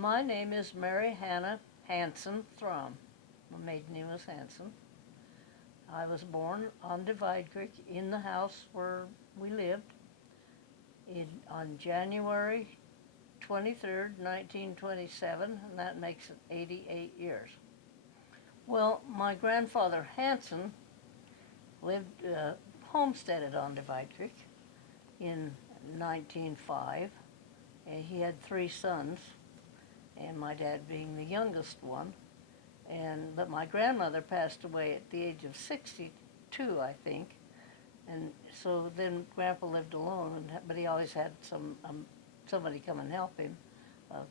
My name is Maryhannah Throm. My maiden name was Hanson. I was born on Divide Creek in the house where we lived on January 23rd, 1927, and that makes it 88 years. Well, my grandfather Hanson lived homesteaded on Divide Creek in 1905, and he had three sons, and my dad being the youngest one. But my grandmother passed away at the age of 62, I think, and so then Grandpa lived alone, but he always had somebody come and help him. Uh,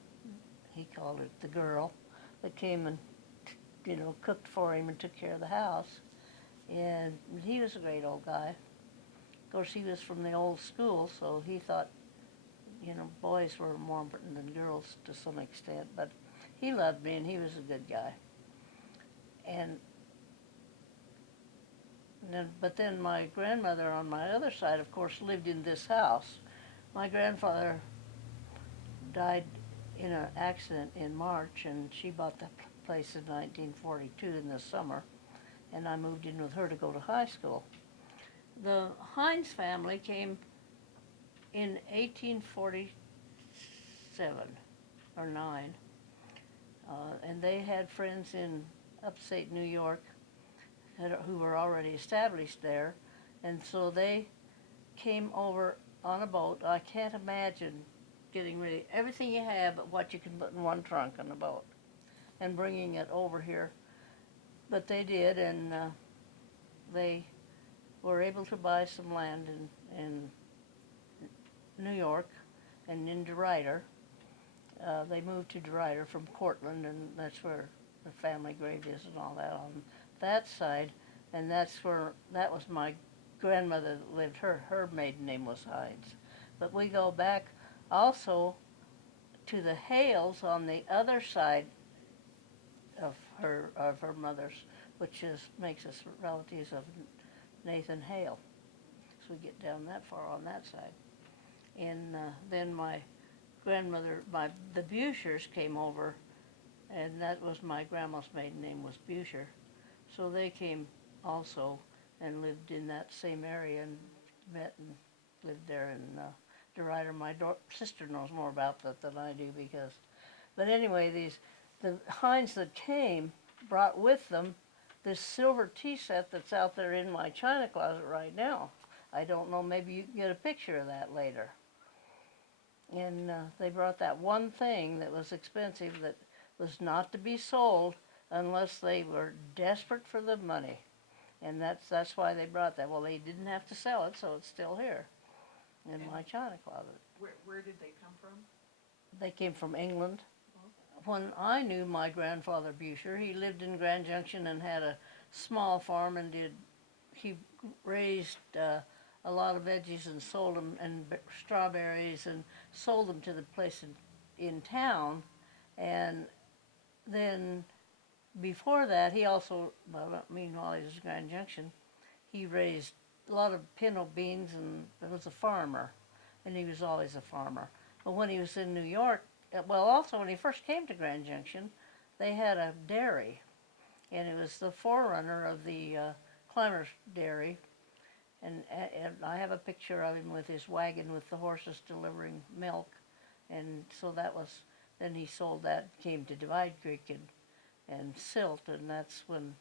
he called it the girl that came and cooked for him and took care of the house. And he was a great old guy. Of course, he was from the old school, so he thought boys were more important than girls to some extent. But he loved me, and he was a good guy. But then my grandmother on my other side, of course, lived in this house. My grandfather died in an accident in March, and she bought the place in 1942 in the summer, and I moved in with her to go to high school. The Hines family came in 1847 or 9, and they had friends in upstate New York who were already established there, and so they came over on a boat. I can't imagine getting rid of everything you have but what you can put in one trunk on a boat and bringing it over here. But they did, and they were able to buy some land in New York and in DeRuyter. They moved to DeRuyter from Cortland, and that's where the family grave is and all that on that side. And that was my grandmother that lived. Her maiden name was Hines. But we go back also to the Hales on the other side of her mother's, which makes us relatives of Nathan Hale. So we get down that far on that side. And then my grandmother, the Bushers came over, and that was my grandma's maiden name was Busher. So they came also and lived in that same area and met and lived there in DeRuyter. My sister knows more about that than I do but anyway, the Hines that came brought with them this silver tea set that's out there in my china closet right now. I don't know, maybe you can get a picture of that later. And they brought that one thing that was expensive that was not to be sold unless they were desperate for the money. And that's why they brought that. Well, they didn't have to sell it, so it's still here in my china closet. Where did they come from? They came from England. Okay. When I knew my grandfather Busher, he lived in Grand Junction and had a small farm, and he raised a lot of veggies and sold them, and strawberries, and sold them to the place in town. And then before that, he also, meanwhile he was in Grand Junction, he raised a lot of pinto beans and was a farmer, and he was always a farmer. But when he was in New York, also when he first came to Grand Junction, they had a dairy, and it was the forerunner of the Climbers Dairy. And I have a picture of him with his wagon with the horses delivering milk, and so then he sold that, came to Divide Creek and Silt, and that's when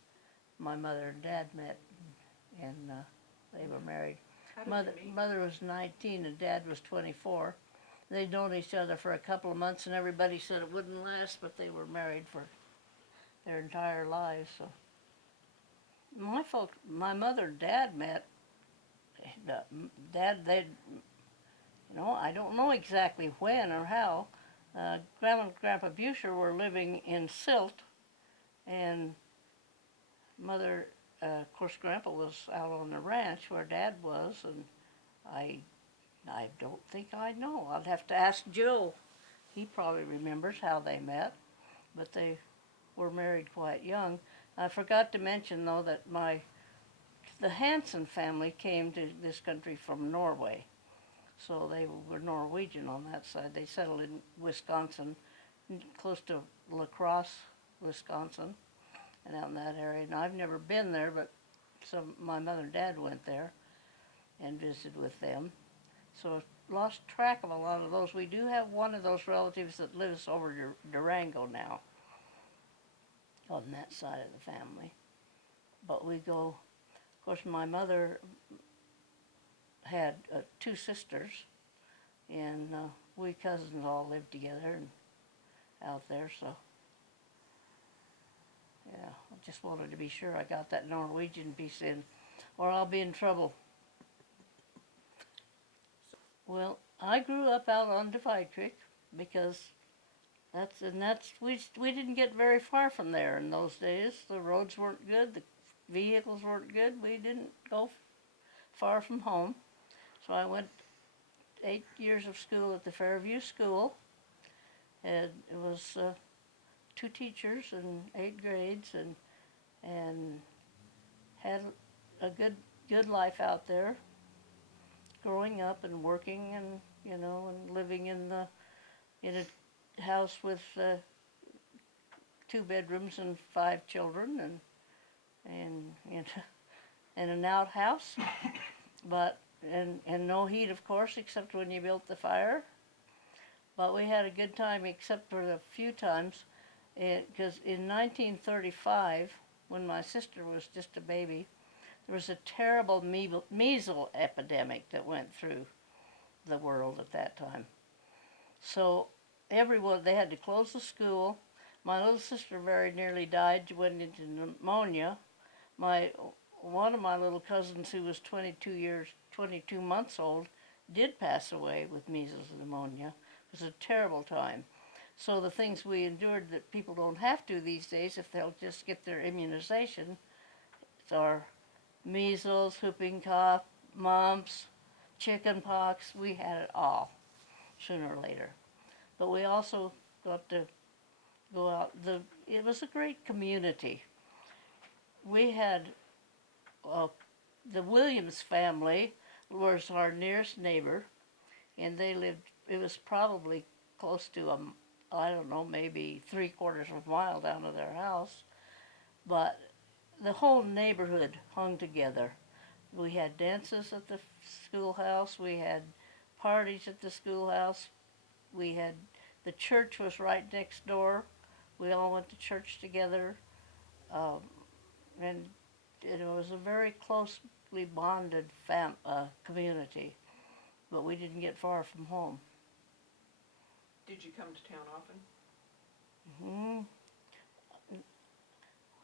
my mother and dad met, and they were married. Mother was 19 and Dad was 24. They'd known each other for a couple of months, and everybody said it wouldn't last, but they were married for their entire lives. So my mother and Dad met. I don't know exactly when or how. Grandma and Grandpa Busher were living in Silt, and Mother, of course, Grandpa was out on the ranch where Dad was, and I don't think I know. I'd have to ask Joe. He probably remembers how they met, but they were married quite young. I forgot to mention, though, that the Hanson family came to this country from Norway, so they were Norwegian on that side. They settled in Wisconsin close to La Crosse, Wisconsin, and out in that area. And I've never been there, but my mother and dad went there and visited with them. So I lost track of a lot of those. We do have one of those relatives that lives over Durango now, on that side of the family. But we go, of course, my mother had 2 sisters, and we cousins all lived together and out there, so yeah, I just wanted to be sure I got that Norwegian piece in, or I'll be in trouble. Well, I grew up out on Divide Creek because we didn't get very far from there in those days. The roads weren't good, the vehicles weren't good. We didn't go far from home. So I went 8 years of school at the Fairview School, and it was 2 teachers and 8 grades, and had a good life out there, growing up and working, and and living in a house with 2 bedrooms and 5 children, and and an outhouse, but and no heat, of course, except when you built the fire. But we had a good time, except for the few times, because in 1935, when my sister was just a baby, there was a terrible measles epidemic that went through the world at that time. So they had to close the school. My little sister very nearly died, went into pneumonia. One of my little cousins, who was 22 months old, did pass away with measles and pneumonia. It was a terrible time. So the things we endured that people don't have to these days, if they'll just get their immunization, are measles, whooping cough, mumps, chicken pox. We had it all, sooner or later. But we also got to go out. It was a great community. We had the Williams family was our nearest neighbor, and they lived. It was probably close to I don't know, maybe 3/4 of a mile down to their house, but the whole neighborhood hung together. We had dances at the schoolhouse. We had parties at the schoolhouse. The church was right next door. We all went to church together, and it was a very closely bonded community. But we didn't get far from home. Did you come to town often?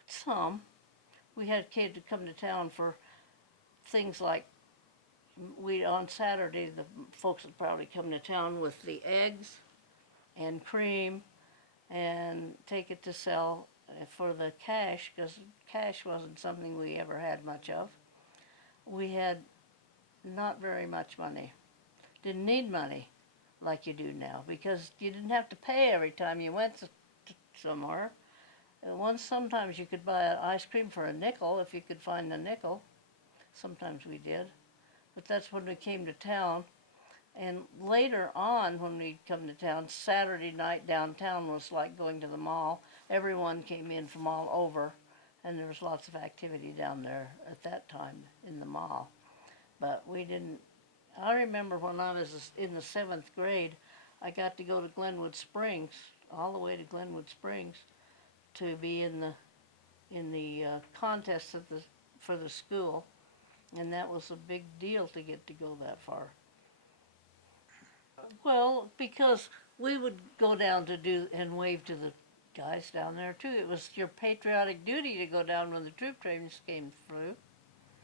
Some. We had kids to come to town for things like, on Saturday, the folks would probably come to town with the eggs and cream and take it to sell for the cash, because cash wasn't something we ever had much of. We had not very much money. Didn't need money like you do now, because you didn't have to pay every time you went somewhere. Sometimes you could buy ice cream for a nickel if you could find a nickel. Sometimes we did. But that's when we came to town. And later on, when we'd come to town, Saturday night downtown was like going to the mall. Everyone came in from all over, and there was lots of activity down there at that time in the mall. But we didn't. I remember when I was in the 7th grade, I got to go to Glenwood Springs, all the way to Glenwood Springs, to be in the contest for the school, and that was a big deal to get to go that far. Well, because we would go down to do and wave to the guys down there too. It was your patriotic duty to go down when the troop trains came through.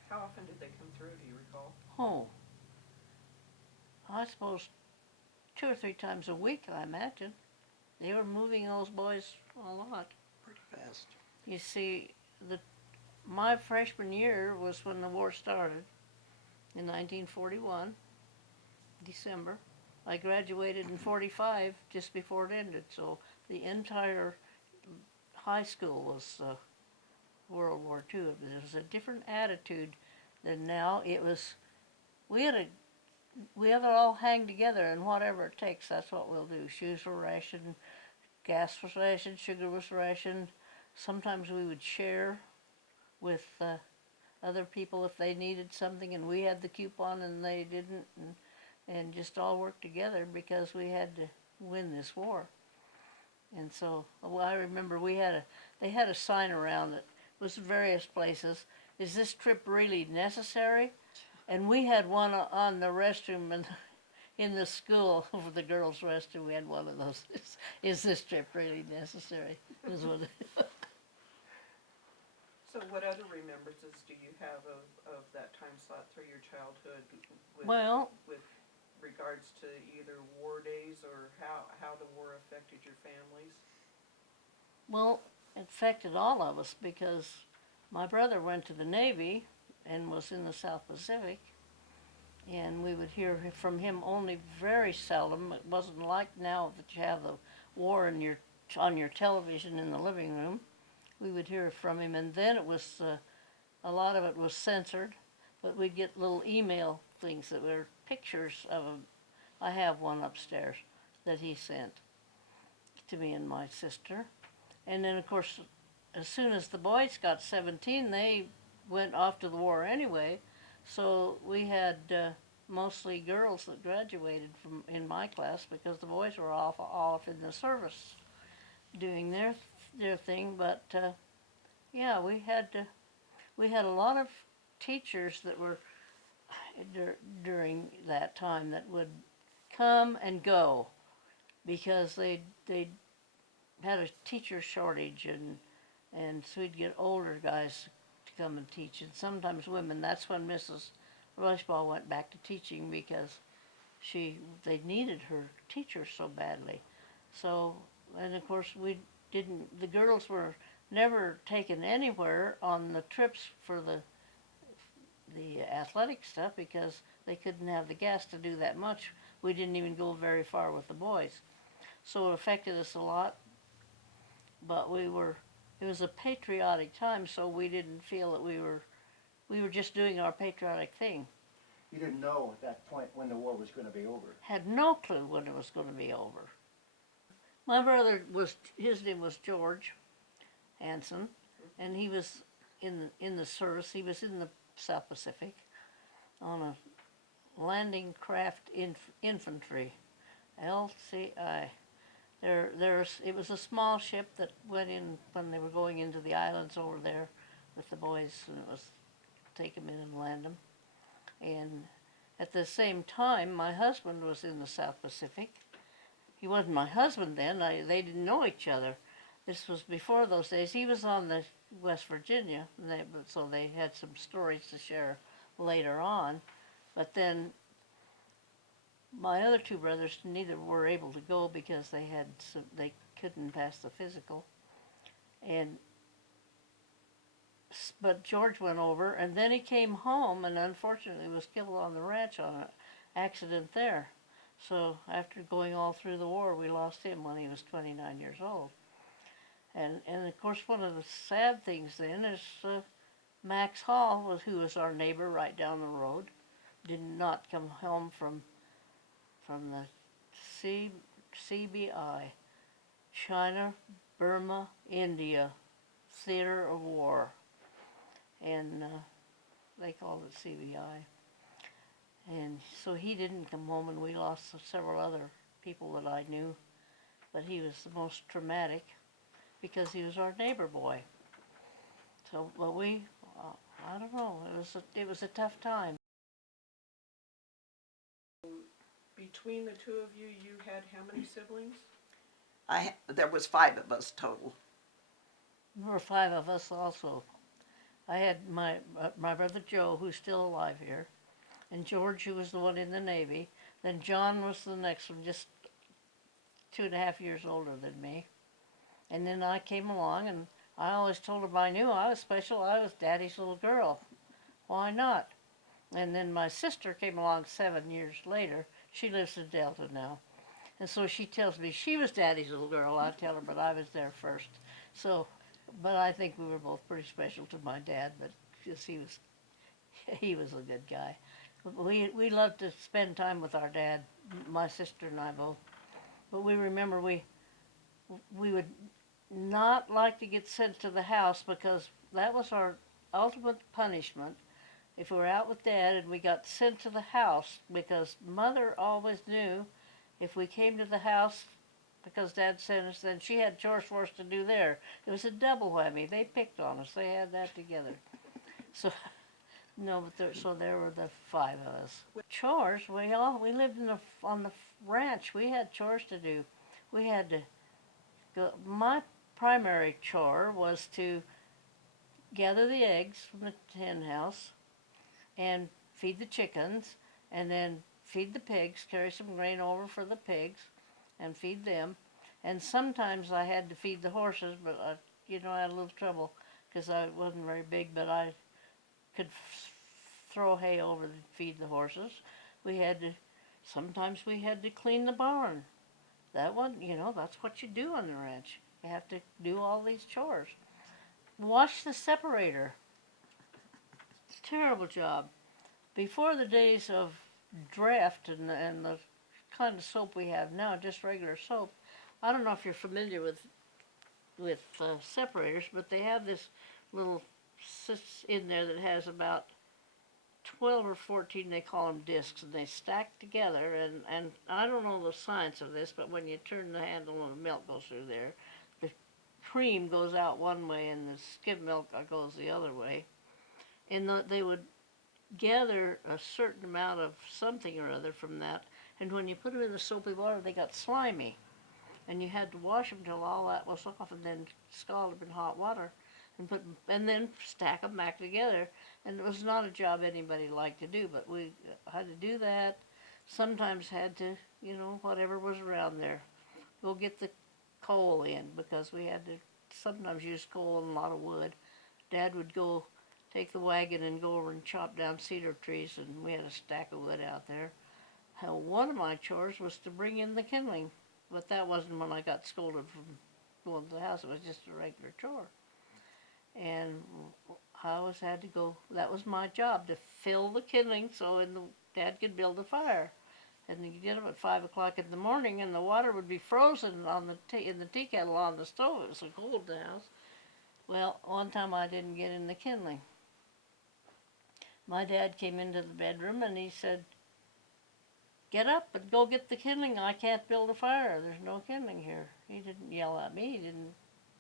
How often did they come through, do you recall? Oh, I suppose 2 or 3 times a week, I imagine. They were moving those boys a lot. Pretty fast. You see, my freshman year was when the war started in 1941, December. I graduated in 45, just before it ended, so the entire high school was World War II. It was a different attitude than now. We had to all hang together, and whatever it takes, that's what we'll do. Shoes were rationed, gas was rationed, sugar was rationed. Sometimes we would share with other people if they needed something, and we had the coupon and they didn't, and just all work together because we had to win this war. And so, well, I remember they had a sign around it. It was various places. Is this trip really necessary? And we had one on the restroom in the school, over the girls' restroom. We had one of those. Is this trip really necessary? Was what. So what other remembrances do you have of that time slot through your childhood with regards to either war days or how the war affected your families? Well, it affected all of us because my brother went to the Navy and was in the South Pacific, and we would hear from him only very seldom. It wasn't like now that you have the war on your television in the living room. We would hear from him, and then it was a lot of it was censored, but we'd get little email things that were pictures of him. I have one upstairs that he sent to me and my sister. And then, of course, as soon as the boys got 17, they went off to the war anyway. So we had mostly girls that graduated from in my class because the boys were off in the service doing their thing. But yeah, we had a lot of teachers that were during that time that would come and go because they had a teacher shortage, and so we'd get older guys to come and teach, and sometimes women. That's when Mrs. Rushball went back to teaching because they needed her teacher so badly. So, and of course the girls were never taken anywhere on the trips for the athletic stuff because they couldn't have the gas to do that much. We didn't even go very far with the boys. So it affected us a lot, but it was a patriotic time, so we didn't feel that we were just doing our patriotic thing. You didn't know at that point when the war was going to be over. Had no clue when it was going to be over. My brother his name was George Hanson, and he was in the service. He was in the South Pacific on a landing craft infantry, LCI. It was a small ship that went in when they were going into the islands over there with the boys, and it was take them in and land them. And at the same time, my husband was in the South Pacific. He wasn't my husband then. They didn't know each other. This was before those days. He was on the West Virginia, so they had some stories to share later on. But then my other two brothers, neither were able to go because they couldn't pass the physical. But George went over, and then he came home, and unfortunately was killed on the ranch on an accident there. So after going all through the war, we lost him when he was 29 years old. And of course, one of the sad things then is Max Hall, who was our neighbor right down the road, did not come home from the CBI, China, Burma, India, Theater of War, and they called it CBI. And so he didn't come home, and we lost several other people that I knew, but he was the most traumatic because he was our neighbor boy. So, but I don't know, it was a tough time. Between the two of you, you had how many siblings? There was 5 of us total. There were 5 of us also. I had my brother Joe, who's still alive here, and George, who was the one in the Navy. Then John was the next one, just 2.5 years older than me. And then I came along, and I always told him I knew I was special. I was Daddy's little girl. Why not? And then my sister came along 7 years later. She lives in Delta now. And so she tells me she was Daddy's little girl. I tell her, but I was there first. So, but I think we were both pretty special to my dad, but because he was a good guy. We loved to spend time with our dad, my sister and I both. But we remember we we would not like to get sent to the house because that was our ultimate punishment. If we were out with Dad and we got sent to the house, because Mother always knew if we came to the house because Dad sent us, then she had chores for us to do there. It was a double whammy. They picked on us. They had that together. So no, but so there were the five of us. Chores. We lived on the ranch. We had chores to do. We had to go. My primary chore was to gather the eggs from the hen house and feed the chickens, and then feed the pigs, carry some grain over for the pigs, and feed them. And sometimes I had to feed the horses, but I had a little trouble because I wasn't very big, but I could throw hay over to feed the horses. Sometimes we had to clean the barn. That one, that's what you do on the ranch. You have to do all these chores. Wash the separator. Terrible job. Before the days of draft and the kind of soap we have now, just regular soap. I don't know if you're familiar with separators, but they have this little in there that has about 12 or 14, they call them discs, and they stack together, and I don't know the science of this, but when you turn the handle and the milk goes through there, the cream goes out one way and the skim milk goes the other way. And they would gather a certain amount of something or other from that, and when you put them in the soapy water, they got slimy. And you had to wash them till all that was off, and then scald them in hot water, and then stack them back together. And it was not a job anybody liked to do, but we had to do that. Sometimes had to, whatever was around there, go get the coal in, because we had to sometimes use coal and a lot of wood. Dad would go take the wagon and go over and chop down cedar trees, and we had a stack of wood out there. One of my chores was to bring in the kindling, but that wasn't when I got scolded from going to the house. It was just a regular chore. And I always had to go, that was my job, to fill the kindling so Dad could build a fire. And you get up at 5 o'clock in the morning, and the water would be frozen in the tea kettle on the stove. It was so cold in the house. Well, one time I didn't get in the kindling. My dad came into the bedroom and he said, "Get up and go get the kindling. I can't build a fire. There's no kindling here." He didn't yell at me.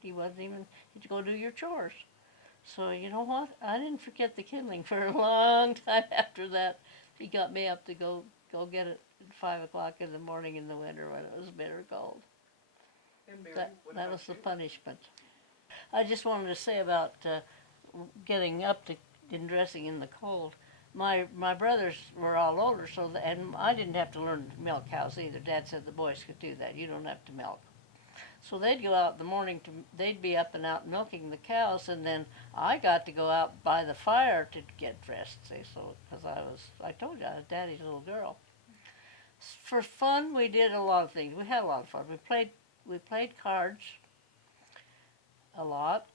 He wasn't even, he'd go do your chores. So you know what? I didn't forget the kindling for a long time after that. He got me up to go get it at 5 o'clock in the morning in the winter when it was bitter cold. And Mary, That was the punishment. I just wanted to say about getting up and dressing in the cold. My brothers were all older, and I didn't have to learn to milk cows either. Dad said the boys could do that. You don't have to milk. So they'd go out in the morning they'd be up and out milking the cows, and then I got to go out by the fire to get dressed. See, so because I told you I was Daddy's little girl. For fun, we did a lot of things. We had a lot of fun. We played cards a lot.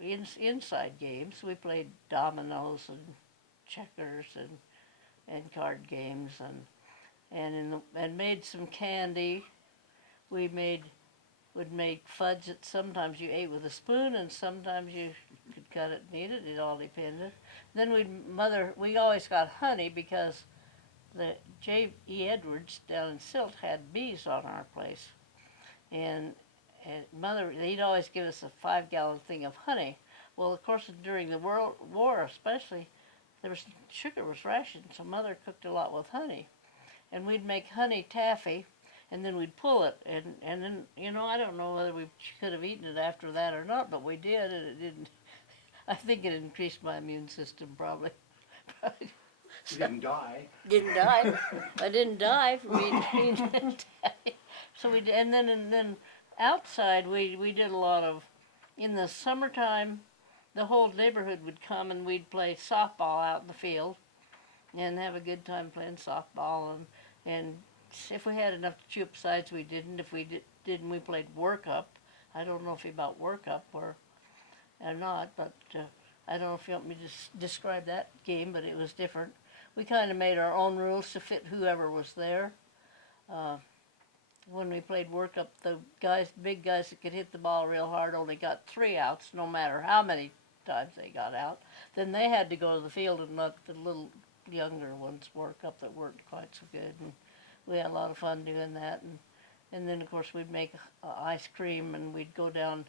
Inside games. We played dominoes and checkers and card games and made some candy. Would make fudge that sometimes you ate with a spoon and sometimes you could cut it and eat it. It all depended. Then we always got honey because the J.E. Edwards down in Silt had bees on our place, and Mother, they'd always give us a 5-gallon thing of honey. Well, of course, during the World War especially, sugar was rationed, so Mother cooked a lot with honey. And we'd make honey taffy, and then we'd pull it. And then, I don't know whether we could have eaten it after that or not, but we did, and it didn't. I think it increased my immune system, probably. You didn't die. Didn't die. I didn't die from eating taffy. So we did, and then outside, we did a lot of, in the summertime, the whole neighborhood would come and we'd play softball out in the field and have a good time playing softball. And if we had enough to chew up sides, we didn't. If we didn't, we played work up. I don't know if you about work up or not, but I don't know if you want me to describe that game, but it was different. We kind of made our own rules to fit whoever was there. when we played work up, the guys, big guys that could hit the ball real hard only got 3 outs, no matter how many times they got out. Then they had to go to the field and let the little younger ones work up that weren't quite so good. And we had a lot of fun doing that. And then, of course, we'd make ice cream, and we'd go down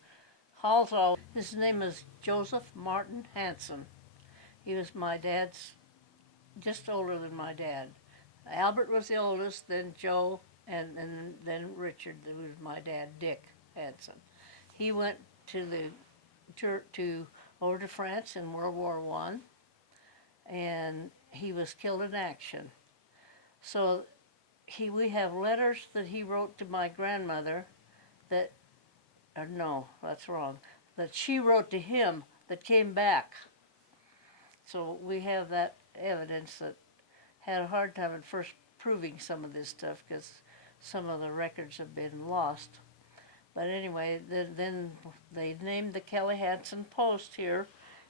Hall's all. His name is Joseph Martin Hanson. He was my dad's, just older than my dad. Albert was the oldest, then Joe, and then Richard, who was my dad, Dick Hanson. He went to over to France in World War I, and he was killed in action. So we have letters that he wrote to my grandmother that, or no, that's wrong, that she wrote to him that came back. So we have that evidence that had a hard time at first proving some of this stuff because some of the records have been lost. But anyway, then they named the Kelly Hanson Post here,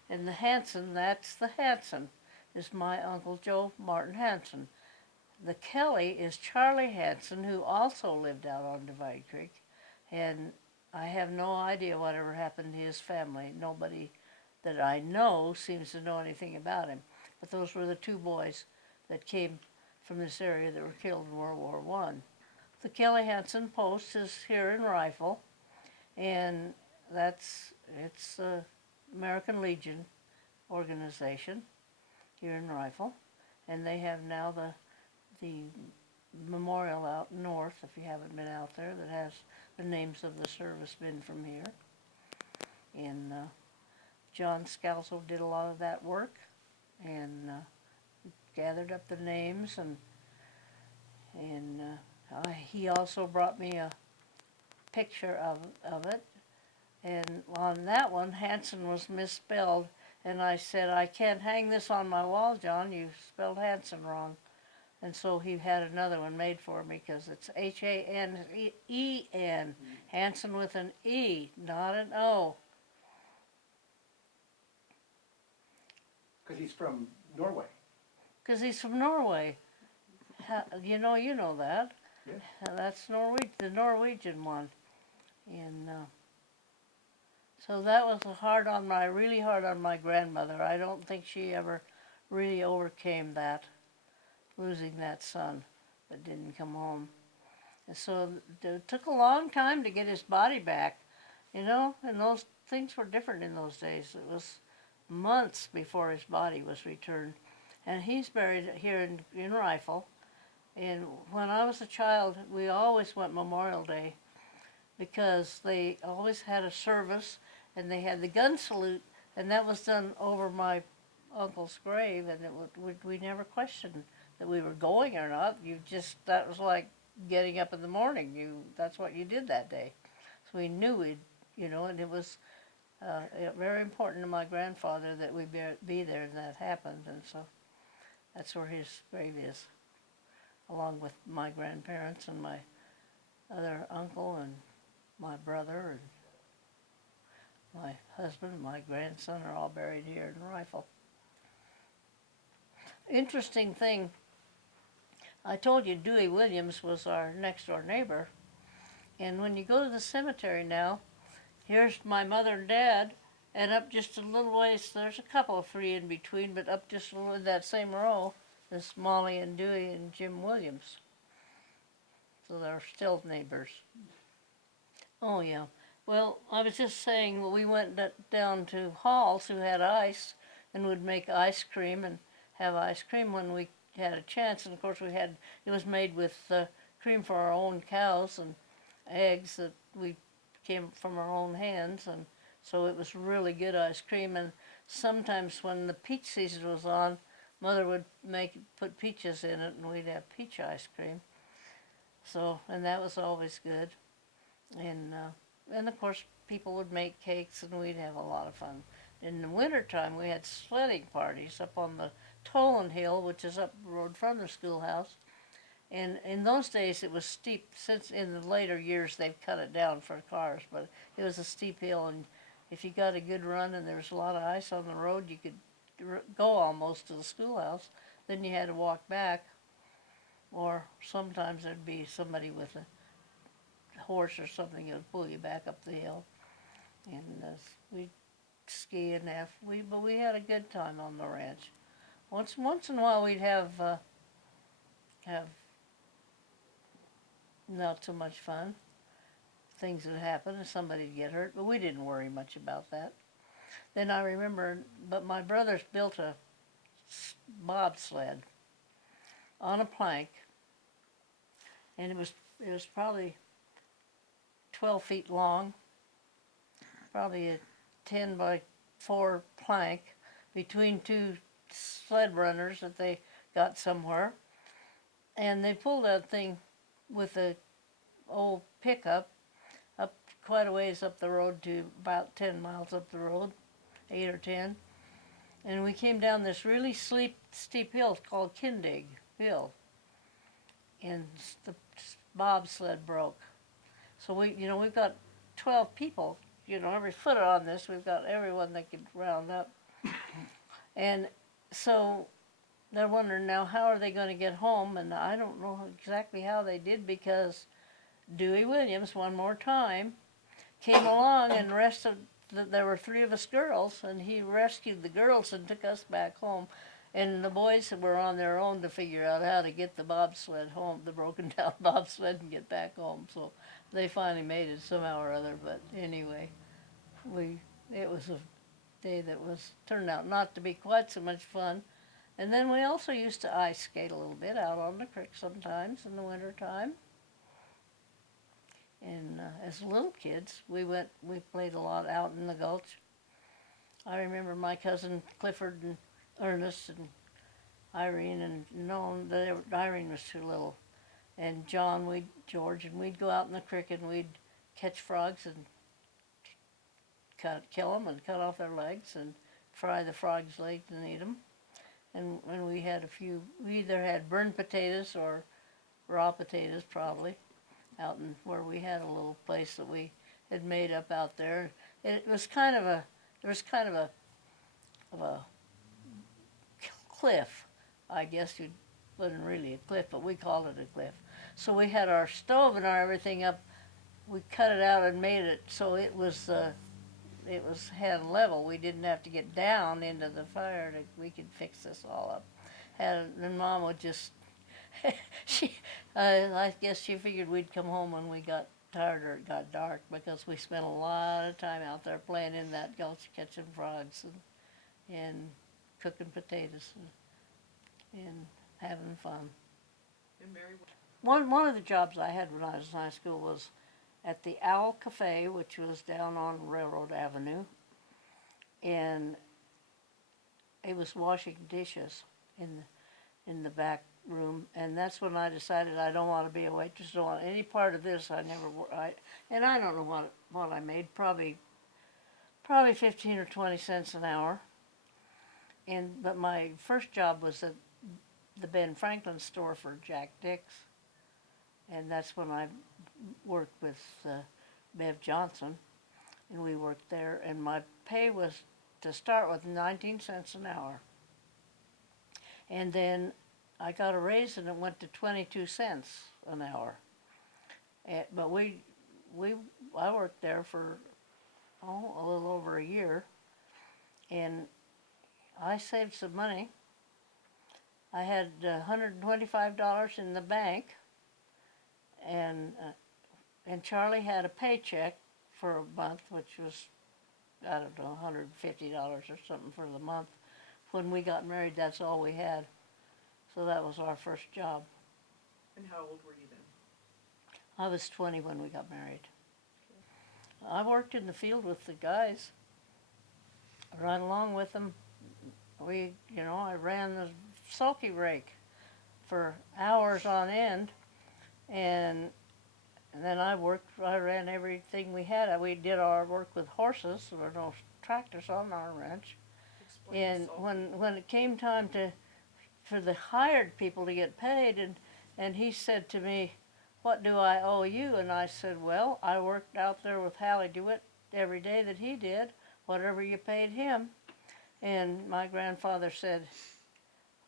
and the Hanson, that's the Hanson, is my Uncle Joe Martin Hanson. The Kelly is Charlie Hanson, who also lived out on Divide Creek, and I have no idea whatever happened to his family. Nobody that I know seems to know anything about him. But those were the 2 boys that came from this area that were killed in World War I. The Kelly Hanson Post is here in Rifle, and it's the American Legion organization here in Rifle, and they have now the memorial out north, if you haven't been out there, that has the names of the servicemen from here. And John Scalzo did a lot of that work, and gathered up the names, and he also brought me a picture of it, and on that one Hanson was misspelled, and I said, I can't hang this on my wall, John, you spelled Hanson wrong. And so he had another one made for me because it's H-A-N-E-N, Hanson with an E, not an O. Because he's from Norway. Because he's from Norway. You know that. Yeah. That's the Norwegian one. And so that was really hard on my grandmother. I don't think she ever really overcame that, losing that son that didn't come home. And so it took a long time to get his body back, and those things were different in those days. It was months before his body was returned. And he's buried here in Rifle. And when I was a child, we always went Memorial Day because they always had a service, and they had the gun salute, and that was done over my uncle's grave, and we never questioned that we were going or not. That was like getting up in the morning. That's what you did that day. So we knew and it was very important to my grandfather that we be there, and that happened, and so that's where his grave is, along with my grandparents and my other uncle and my brother and my husband and my grandson are all buried here in Rifle. Interesting thing, I told you Dewey Williams was our next door neighbor, and when you go to the cemetery now, here's my mother and dad, and up just a little ways, there's a couple of 3 in between, but up just a little in that same row is Molly and Dewey and Jim Williams. So they're still neighbors. Oh, yeah. Well, I was just saying, we went down to Hall's, who had ice, and would make ice cream and have ice cream when we had a chance. And of course, it was made with cream for our own cows and eggs that we came from our own hands, and so it was really good ice cream. And sometimes when the peach season was on, Mother would put peaches in it, and we'd have peach ice cream. So, and that was always good. And of course, people would make cakes, and we'd have a lot of fun. In the wintertime, we had sledding parties up on the Tolan Hill, which is up the road from the schoolhouse. And in those days, it was steep. Since in the later years, they've cut it down for cars, but it was a steep hill, and if you got a good run and there was a lot of ice on the road, you could go almost to the schoolhouse. Then you had to walk back, or sometimes there'd be somebody with horse or something that would pull you back up the hill. And we'd ski and but we had a good time on the ranch. Once in a while we'd have not so much fun. Things would happen and somebody'd get hurt, but we didn't worry much about that. Then I remember, but my brothers built a bobsled on a plank, and it was probably 12 feet long, probably a 10 by 4 plank between two sled runners that they got somewhere, and they pulled that thing with a old pickup up quite a ways up the road to about 10 miles up the road, 8 or 10, and we came down this really steep hill called Kindig Hill, and the bobsled broke. So we've got 12 people, every foot on this, we've got everyone that could round up. And so they're wondering now, how are they going to get home? And I don't know exactly how they did, because Dewey Williams, one more time, came along and there were 3 of us girls, and he rescued the girls and took us back home. And the boys were on their own to figure out how to get the bobsled home, the broken down bobsled, and get back home. So they finally made it somehow or other. But anyway, it was a day that turned out not to be quite so much fun. And then we also used to ice skate a little bit out on the creek sometimes in the winter time. And as little kids, we played a lot out in the gulch. I remember my cousin Clifford and Ernest and Irene, and Irene was too little, and George, and we'd go out in the creek and we'd catch frogs and kill them and cut off their legs and fry the frogs' legs and eat them. And we either had burned potatoes or raw potatoes probably, out in where we had a little place that we had made up out there. It was kind of a cliff, I guess. It wasn't really a cliff, but we called it a cliff. So we had our stove and our everything up. We cut it out and made it so it was hand level. We didn't have to get down into the fire. We could fix this all up. And Mom would just, I guess she figured we'd come home when we got tired or it got dark, because we spent a lot of time out there playing in that gulch, catching frogs and cooking potatoes and having fun. And Mary, One of the jobs I had when I was in high school was at the Owl Cafe, which was down on Railroad Avenue, and it was washing dishes in the back room, and that's when I decided I don't want to be a waitress, don't want any part of this. I don't know what I made, probably 15 or 20 cents an hour. But my first job was at the Ben Franklin store for Jack Dix, and that's when I worked with Bev Johnson, and we worked there, and my pay was to start with 19 cents an hour. And then I got a raise and it went to 22 cents an hour. But I worked there for a little over a year, and I saved some money. I had $125 in the bank, and Charlie had a paycheck for a month, which was, I don't know, $150 or something for the month. When we got married, that's all we had. So that was our first job. and how old were you then? I was 20 when we got married. I worked in the field with the guys, right along with them. I ran the sulky rake for hours on end, and then I ran everything we had. We did our work with horses. There were no tractors on our ranch. Explain And salt. when it came time for the hired people to get paid, and he said to me, "What do I owe you?" And I said, "Well, I worked out there with Hallie DeWitt every day that he did, whatever you paid him." And my grandfather said,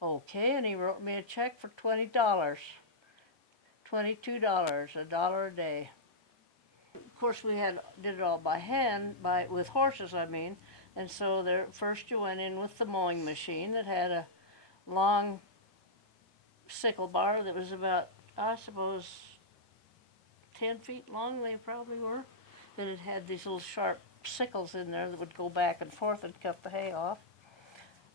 "Okay," and he wrote me a check for $20, $22, $1 a day. course, we did it all by hand, with horses, I mean. And so there, first you went in with the mowing machine that had a long sickle bar that was about, I suppose, 10 feet long, they probably were. Then it had these little sharp sickles in there that would go back and forth and cut the hay off.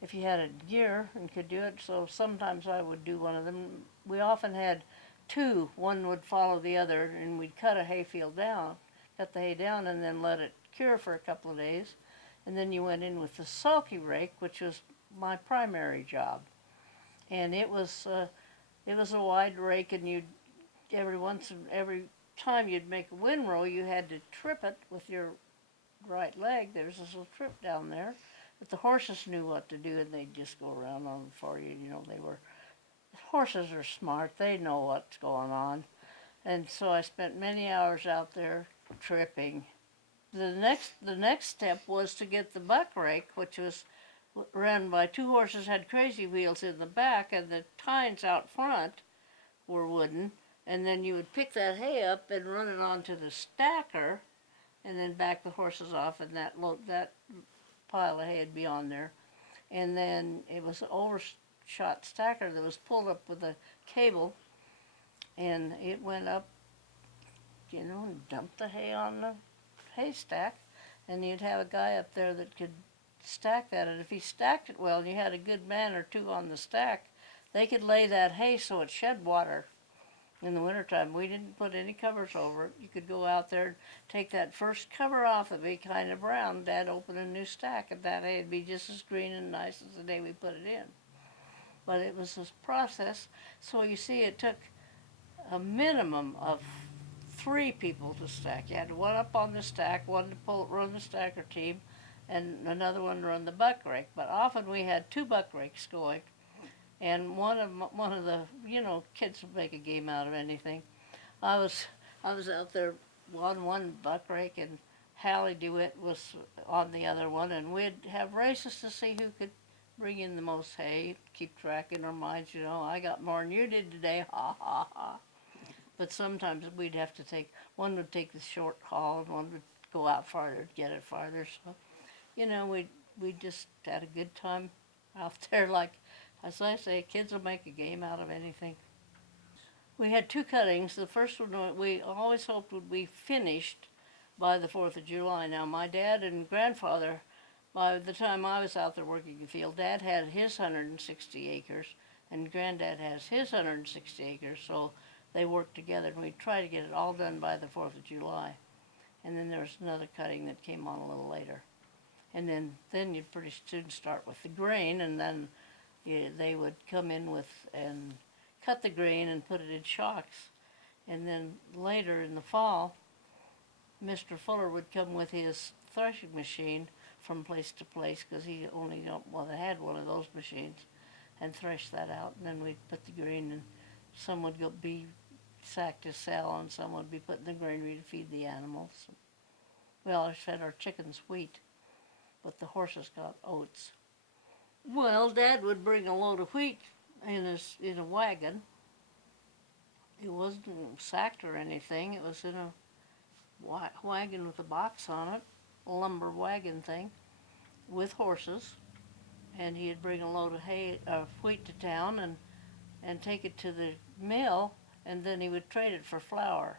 If you had a gear and could do it, so sometimes I would do one of them. We often had two, one would follow the other, and we'd cut the hay down, and then let it cure for a couple of days. And then you went in with the sulky rake, which was my primary job. And it was a wide rake, and every time you'd make a windrow, you had to trip it with your right leg. There's this little trip down there. But the horses knew what to do, and they'd just go around on it for you. You know, horses are smart. They know what's going on. And so I spent many hours out there tripping. The next step was to get the buck rake, which was run by two horses, had crazy wheels in the back, and the tines out front were wooden. And then you would pick that hay up and run it onto the stacker, and then back the horses off, and that pile of hay would be on there. And then it was an overshot stacker that was pulled up with a cable, and it went up, and dumped the hay on the haystack, and you'd have a guy up there that could stack that. And if he stacked it well, and you had a good man or two on the stack, they could lay that hay so it shed water. In the wintertime, we didn't put any covers over it. You could go out there and take that first cover off, it'd be kind of brown. Dad opened a new stack, and that hay would be just as green and nice as the day we put it in. But it was this process. So you see, it took a minimum of 3 people to stack. You had one up on the stack, one to run the stacker team, and another one to run the buck rake. But often we had 2 buck rakes going. And one of the kids would make a game out of anything. I was out there on one buck rake, and Hallie DeWitt was on the other one, and we'd have races to see who could bring in the most hay. Keep track in our minds, I got more than you did today, ha ha ha. But sometimes we'd have to one would take the short haul, and one would go out farther to get it farther. So, we just had a good time out there. Like, as I say, kids will make a game out of anything. We had 2 cuttings. The first one we always hoped would be finished by the 4th of July. Now, my dad and grandfather, by the time I was out there working the field, Dad had his 160 acres, and Granddad has his 160 acres, so they worked together, and we'd try to get it all done by the 4th of July. And then there was another cutting that came on a little later. And then you'd pretty soon start with the grain, and then they would come in and cut the grain and put it in shocks. And then later in the fall, Mr. Fuller would come with his threshing machine from place to place, because he only had one of those machines, and thresh that out. And then we'd put the grain in. Some would be sacked to sell, and some would be put in the granary to feed the animals. We always fed our chickens wheat, but the horses got oats. Well, Dad would bring a load of wheat in a wagon. It wasn't sacked or anything. It was in a wagon with a box on it, a lumber wagon thing, with horses. And he'd bring a load of wheat to town and take it to the mill, and then he would trade it for flour.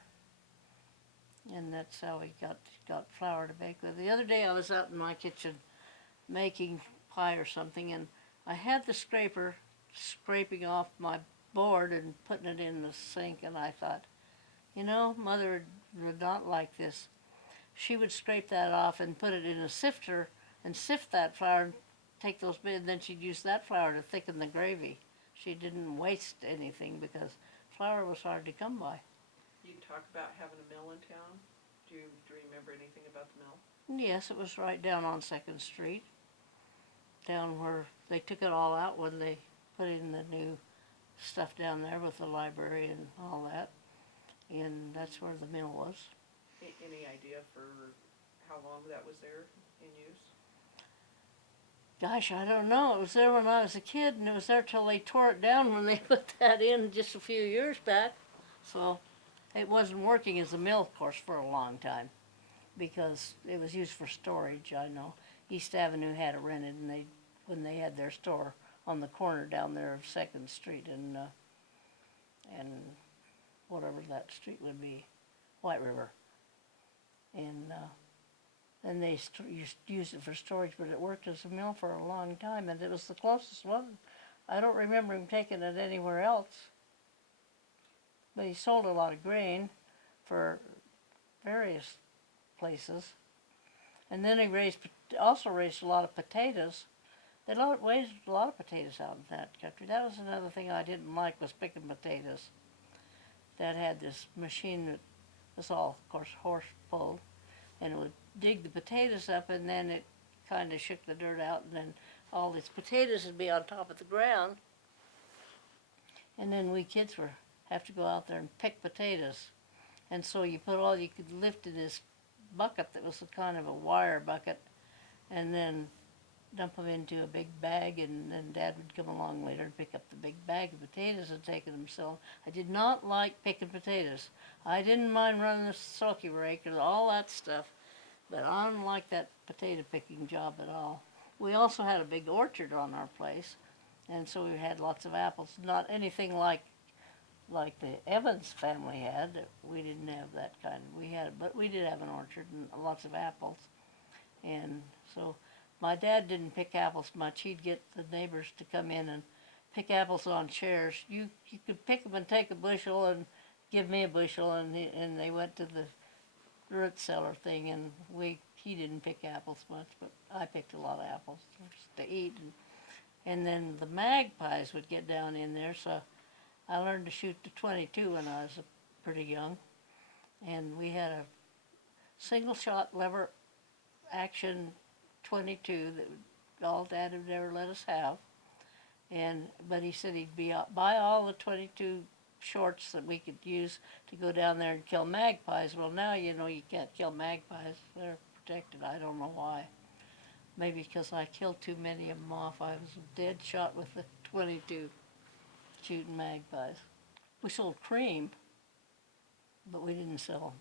And that's how he got flour to bake with. The other day I was out in my kitchen making pie or something, and I had the scraper scraping off my board and putting it in the sink, and I thought, Mother would not like this. She would scrape that off and put it in a sifter and sift that flour and take those bits, and then she'd use that flour to thicken the gravy. She didn't waste anything because flour was hard to come by. You talk about having a mill in town. Do you remember anything about the mill? Yes, it was right down on 2nd Street, down where they took it all out when they put in the new stuff down there with the library and all that. And that's where the mill was. Any idea for how long that was there in use? Gosh, I don't know. It was there when I was a kid, and it was there till they tore it down when they put that in just a few years back. So it wasn't working as a mill, of course, for a long time. because it was used for storage, I know. East Avenue had it rented, and when they had their store on the corner down there of 2nd Street and whatever that street would be, White River. And then they used it for storage, but it worked as a mill for a long time, and it was the closest one. I don't remember him taking it anywhere else. But he sold a lot of grain for various places. And then he also raised a lot of potatoes. They raised a lot of potatoes out in that country. That was another thing I didn't like, was picking potatoes. Dad had this machine that was all, of course, horse pulled, and it would dig the potatoes up, and then it kind of shook the dirt out, and then all these potatoes would be on top of the ground. And then we kids have to go out there and pick potatoes. And so you put all you could lift in this bucket that was a kind of a wire bucket, and then dump them into a big bag, and then Dad would come along later and pick up the big bag of potatoes and take it himself. I did not like picking potatoes. I didn't mind running the sulky rake and all that stuff, but I didn't like that potato picking job at all. We also had a big orchard on our place, and so we had lots of apples. Not anything like the Evans family had. We didn't have that kind. But we did have an orchard and lots of apples. And so my dad didn't pick apples much. He'd get the neighbors to come in and pick apples on chairs. You could pick them and take a bushel and give me a bushel, and they went to the root cellar thing, and he didn't pick apples much, but I picked a lot of apples just to eat. And then the magpies would get down in there, so I learned to shoot the .22 when I was pretty young. And we had a single shot lever action .22 that all Dad would ever let us have. But he said he'd buy all the .22 shorts that we could use to go down there and kill magpies. Well, now you know you can't kill magpies. They're protected. I don't know why. Maybe because I killed too many of them off. I was a dead shot with the .22 shooting magpies. We sold cream, but we didn't sell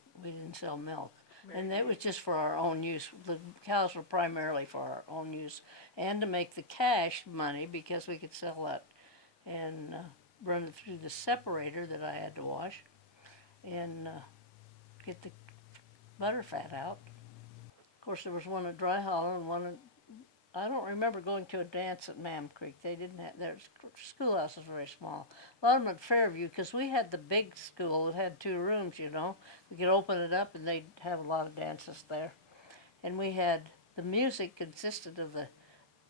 milk. And that was just for our own use. The cows were primarily for our own use and to make the cash money, because we could sell that and run it through the separator that I had to wash and get the butter fat out. Of course, there was one at Dry Hollow and one at, I don't remember going to a dance at Mam Creek. They didn't have, their schoolhouse was very small. A lot of them at Fairview, because we had the big school that had 2 rooms, you know. We could open it up and they'd have a lot of dances there. And we had, the music consisted of the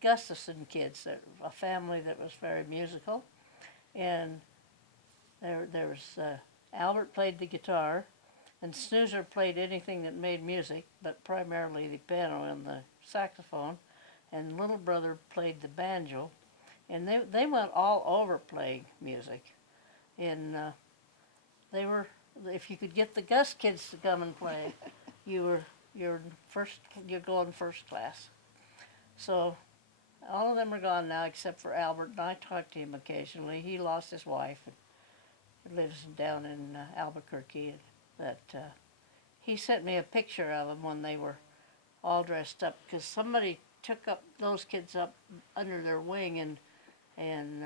Gustafson kids, a family that was very musical. And there was, Albert played the guitar, and Snoozer played anything that made music, but primarily the piano and the saxophone. And little brother played the banjo, and they went all over playing music. And they were, if you could get the Gus kids to come and play, you're going first class. So all of them are gone now except for Albert, and I talk to him occasionally. He lost his wife and lives down in Albuquerque, but he sent me a picture of them when they were all dressed up, because somebody took those kids up under their wing, and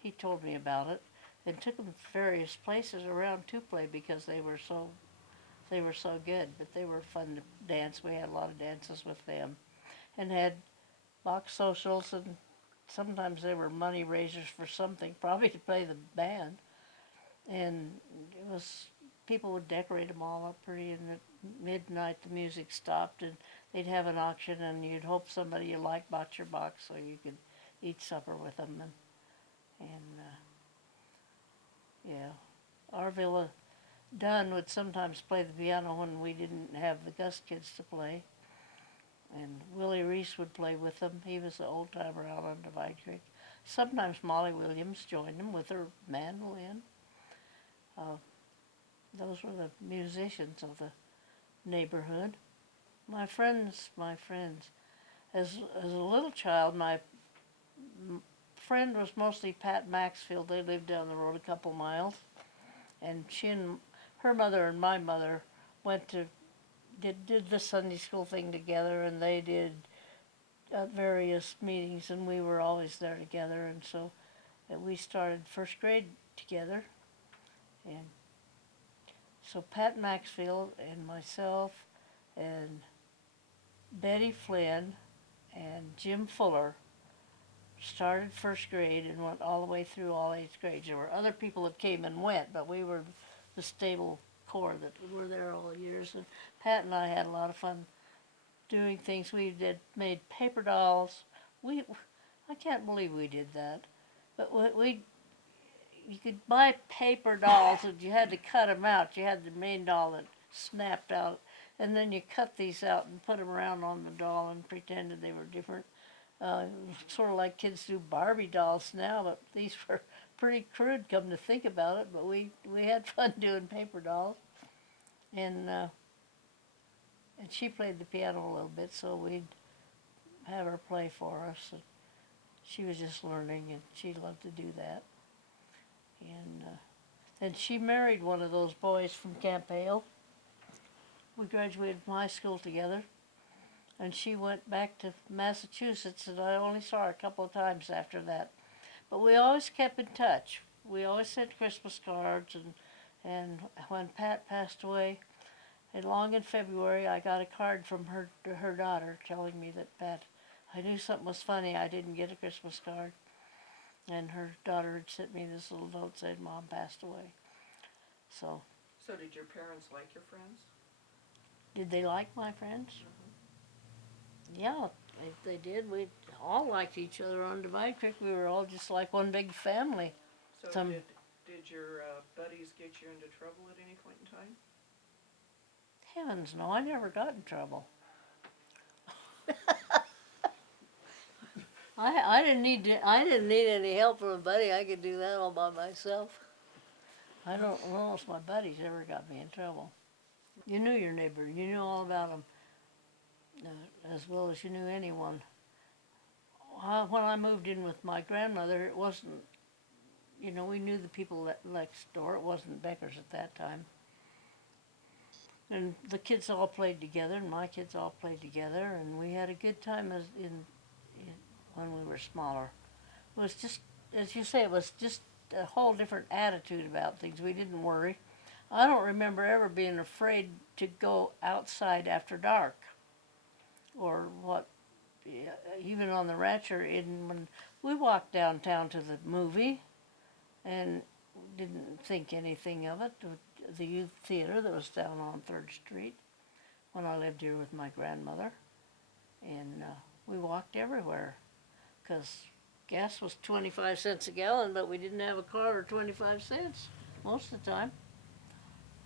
he told me about it, and took them to various places around to play because they were so good. But they were fun to dance. We had a lot of dances with them, and had box socials, and sometimes they were money raisers for something, probably to play the band. And it was, people would decorate them all up pretty, and at midnight the music stopped, and they'd have an auction, and you'd hope somebody you liked bought your box so you could eat supper with them. Yeah, Arvilla Dunn would sometimes play the piano when we didn't have the Gus kids to play. And Willie Reese would play with them. He was the old timer out on Divide Creek. Sometimes Molly Williams joined them with her mandolin. Those were the musicians of the neighborhood. My friends. As a little child, my friend was mostly Pat Maxfield. They lived down the road a couple miles. And her mother and my mother went to did the Sunday school thing together, and they did various meetings, and we were always there together, and so we started first grade together, and so Pat Maxfield and myself and Betty Flynn and Jim Fuller started first grade and went all the way through all 8th grades. There were other people that came and went, but we were the stable core that were there all the years. And Pat and I had a lot of fun doing things. We made paper dolls. I can't believe we did that, but you could buy paper dolls, and you had to cut them out. You had the main doll that snapped out, and then you cut these out and put them around on the doll and pretended they were different. Sort of like kids do Barbie dolls now, but these were pretty crude, come to think about it. But we had fun doing paper dolls, and she played the piano a little bit, so we'd have her play for us. And she was just learning, and she loved to do that. And she married one of those boys from Camp Hale. We graduated from high school together. And she went back to Massachusetts, and I only saw her a couple of times after that. But we always kept in touch. We always sent Christmas cards, and when Pat passed away, along in February, I got a card from her daughter telling me that Pat, I knew something was funny. I didn't get a Christmas card. And her daughter had sent me this little note saying Mom passed away. So did your parents like your friends? did they like my friends? Yeah, they did. We all liked each other on Divide Creek. We were all just like one big family. So did your buddies get you into trouble at any point in time? Heavens, no, I never got in trouble. I didn't need any help from a buddy. I could do that all by myself. I don't know if my buddies ever got me in trouble. You knew your neighbor. You knew all about them. As well as you knew anyone. When I moved in with my grandmother, it wasn't, we knew the people next door. It wasn't Becker's at that time. And the kids all played together, and my kids all played together, and we had a good time when we were smaller. It was just, as you say, it was just a whole different attitude about things. We didn't worry. I don't remember ever being afraid to go outside after dark. Or what, even on the ranch, or when we walked downtown to the movie and didn't think anything of it. The youth theater that was down on 3rd Street when I lived here with my grandmother. And we walked everywhere because gas was 25 cents a gallon, but we didn't have a car or 25 cents most of the time.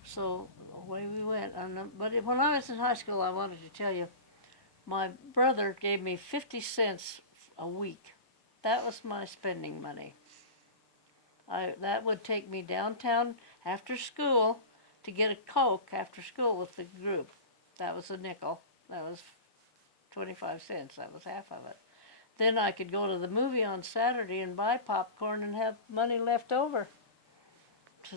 So away we went. But when I was in high school, I wanted to tell you, my brother gave me 50 cents a week. That was my spending money. That would take me downtown after school to get a Coke after school with the group. That was a nickel. That was 25 cents. That was half of it. Then I could go to the movie on Saturday and buy popcorn and have money left over.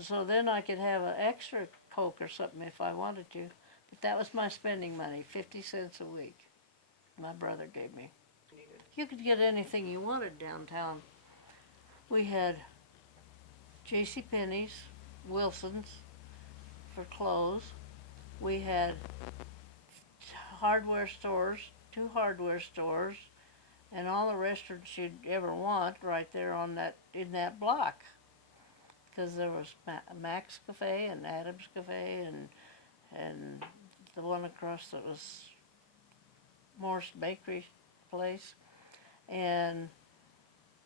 So then I could have an extra Coke or something if I wanted to. But that was my spending money, 50 cents a week. My brother gave me. You could get anything you wanted downtown. We had J.C. Penney's, Wilson's for clothes. We had hardware stores, 2 hardware stores, and all the restaurants you'd ever want right there in that block. Because there was Mac's Cafe and Adam's Cafe and the one across that was Morse Bakery place. And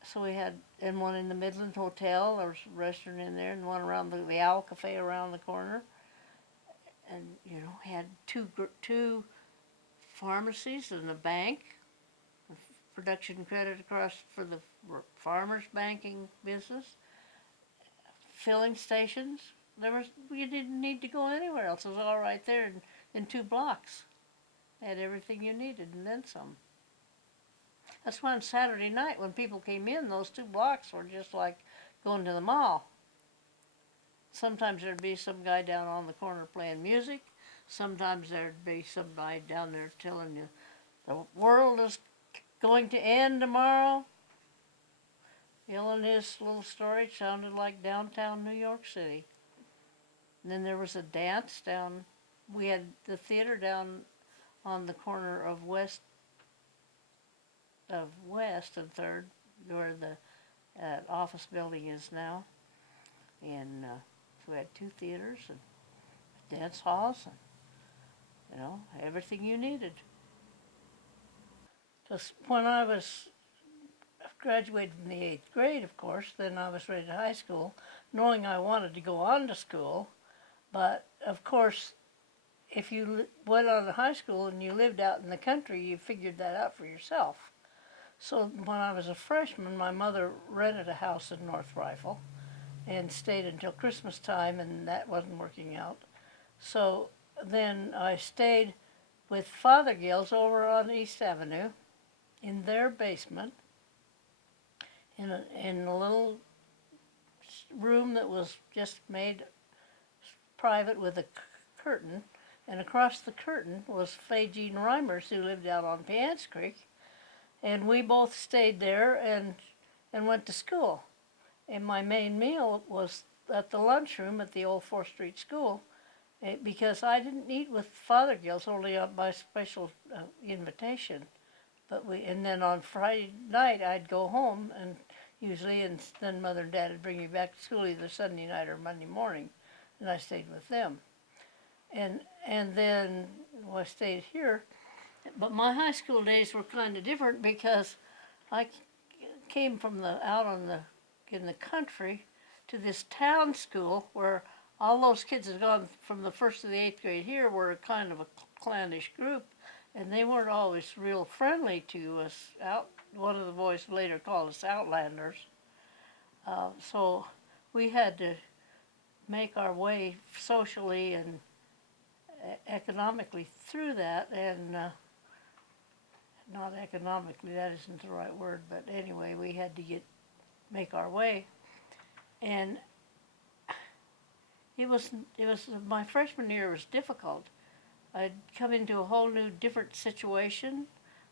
so we had, and one in the Midland Hotel, there was a restaurant in there, and one around the Owl Cafe around the corner. And, we had two pharmacies and a bank, production credit across for the farmers banking business, filling stations. You didn't need to go anywhere else. It was all right there in 2 blocks. Had everything you needed and then some. That's why on Saturday night when people came in, those 2 blocks were just like going to the mall. Sometimes there'd be some guy down on the corner playing music. sometimes there'd be somebody down there telling you, the world is going to end tomorrow. And his little story sounded like downtown New York City. And then there was a dance down, we had the theater down on the corner of West and Third, where the office building is now. And so we had two theaters and dance halls and, everything you needed. Because when I graduated in the 8th grade, of course, then I was ready to high school, knowing I wanted to go on to school. But, of course, if you went on to high school and you lived out in the country, you figured that out for yourself. So when I was a freshman, my mother rented a house in North Rifle and stayed until Christmas time, and that wasn't working out. So then I stayed with Fothergill's over on East Avenue in their basement in a little room that was just made private with a curtain, and across the curtain was Fay Jean Reimers, who lived out on Piance Creek, and we both stayed there and went to school. And my main meal was at the lunchroom at the old 4th Street School, because I didn't eat with Fothergill's, only by special invitation. And then on Friday night I'd go home, and then Mother and Dad would bring me back to school either Sunday night or Monday morning, and I stayed with them. And then I stayed here, but my high school days were kind of different because I came from in the country to this town school where all those kids had gone from the 1st to the 8th grade here were kind of a clannish group, and they weren't always real friendly to us. One of the boys later called us outlanders. So we had to make our way socially and economically through that, and not economically, that isn't the right word, but anyway, we had to make our way. And it was my freshman year was difficult. I'd come into a whole new different situation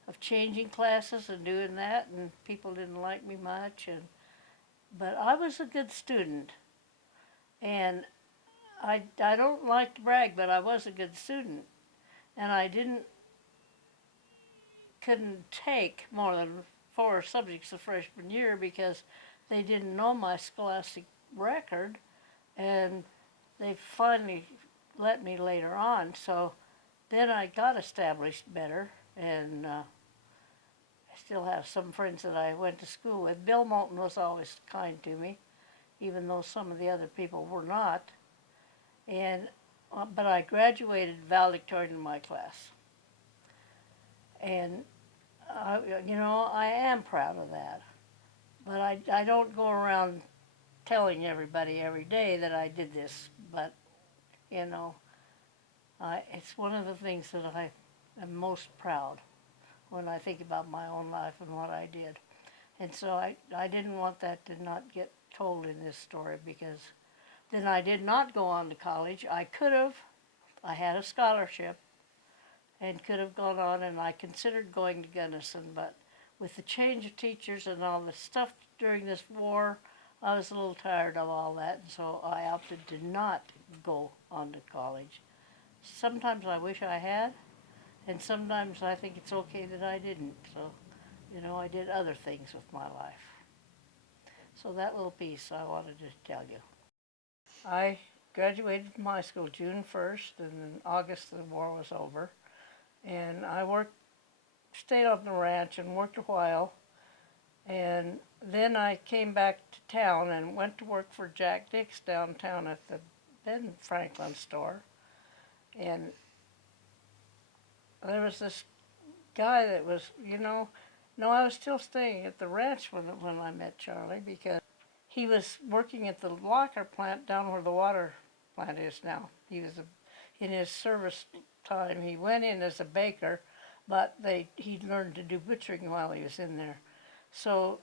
of changing classes and doing that, and people didn't like me much, but I was a good student. And I don't like to brag, but I was a good student. And I couldn't take more than 4 subjects the freshman year because they didn't know my scholastic record, and they finally let me later on. So then I got established better, and I still have some friends that I went to school with. Bill Moulton was always kind to me, even though some of the other people were not. But I graduated valedictorian in my class. And, I am proud of that. But I don't go around telling everybody every day that I did this. But, it's one of the things that I am most proud when I think about my own life and what I did. And so I didn't want that to not get told in this story, because then I did not go on to college. I could have. I had a scholarship and could have gone on, and I considered going to Gunnison, but with the change of teachers and all the stuff during this war, I was a little tired of all that, and so I opted to not go on to college. Sometimes I wish I had, and sometimes I think it's okay that I didn't. So, I did other things with my life. So that little piece I wanted to tell you. I graduated from high school June 1st, and in August the war was over. And I stayed on the ranch and worked a while. And then I came back to town and went to work for Jack Dix downtown at the Ben Franklin store. And there was this guy that was, no, I was still staying at the ranch when I met Charlie, because he was working at the locker plant down where the water plant is now. He was in his service time. He went in as a baker, but he learned to do butchering while he was in there. So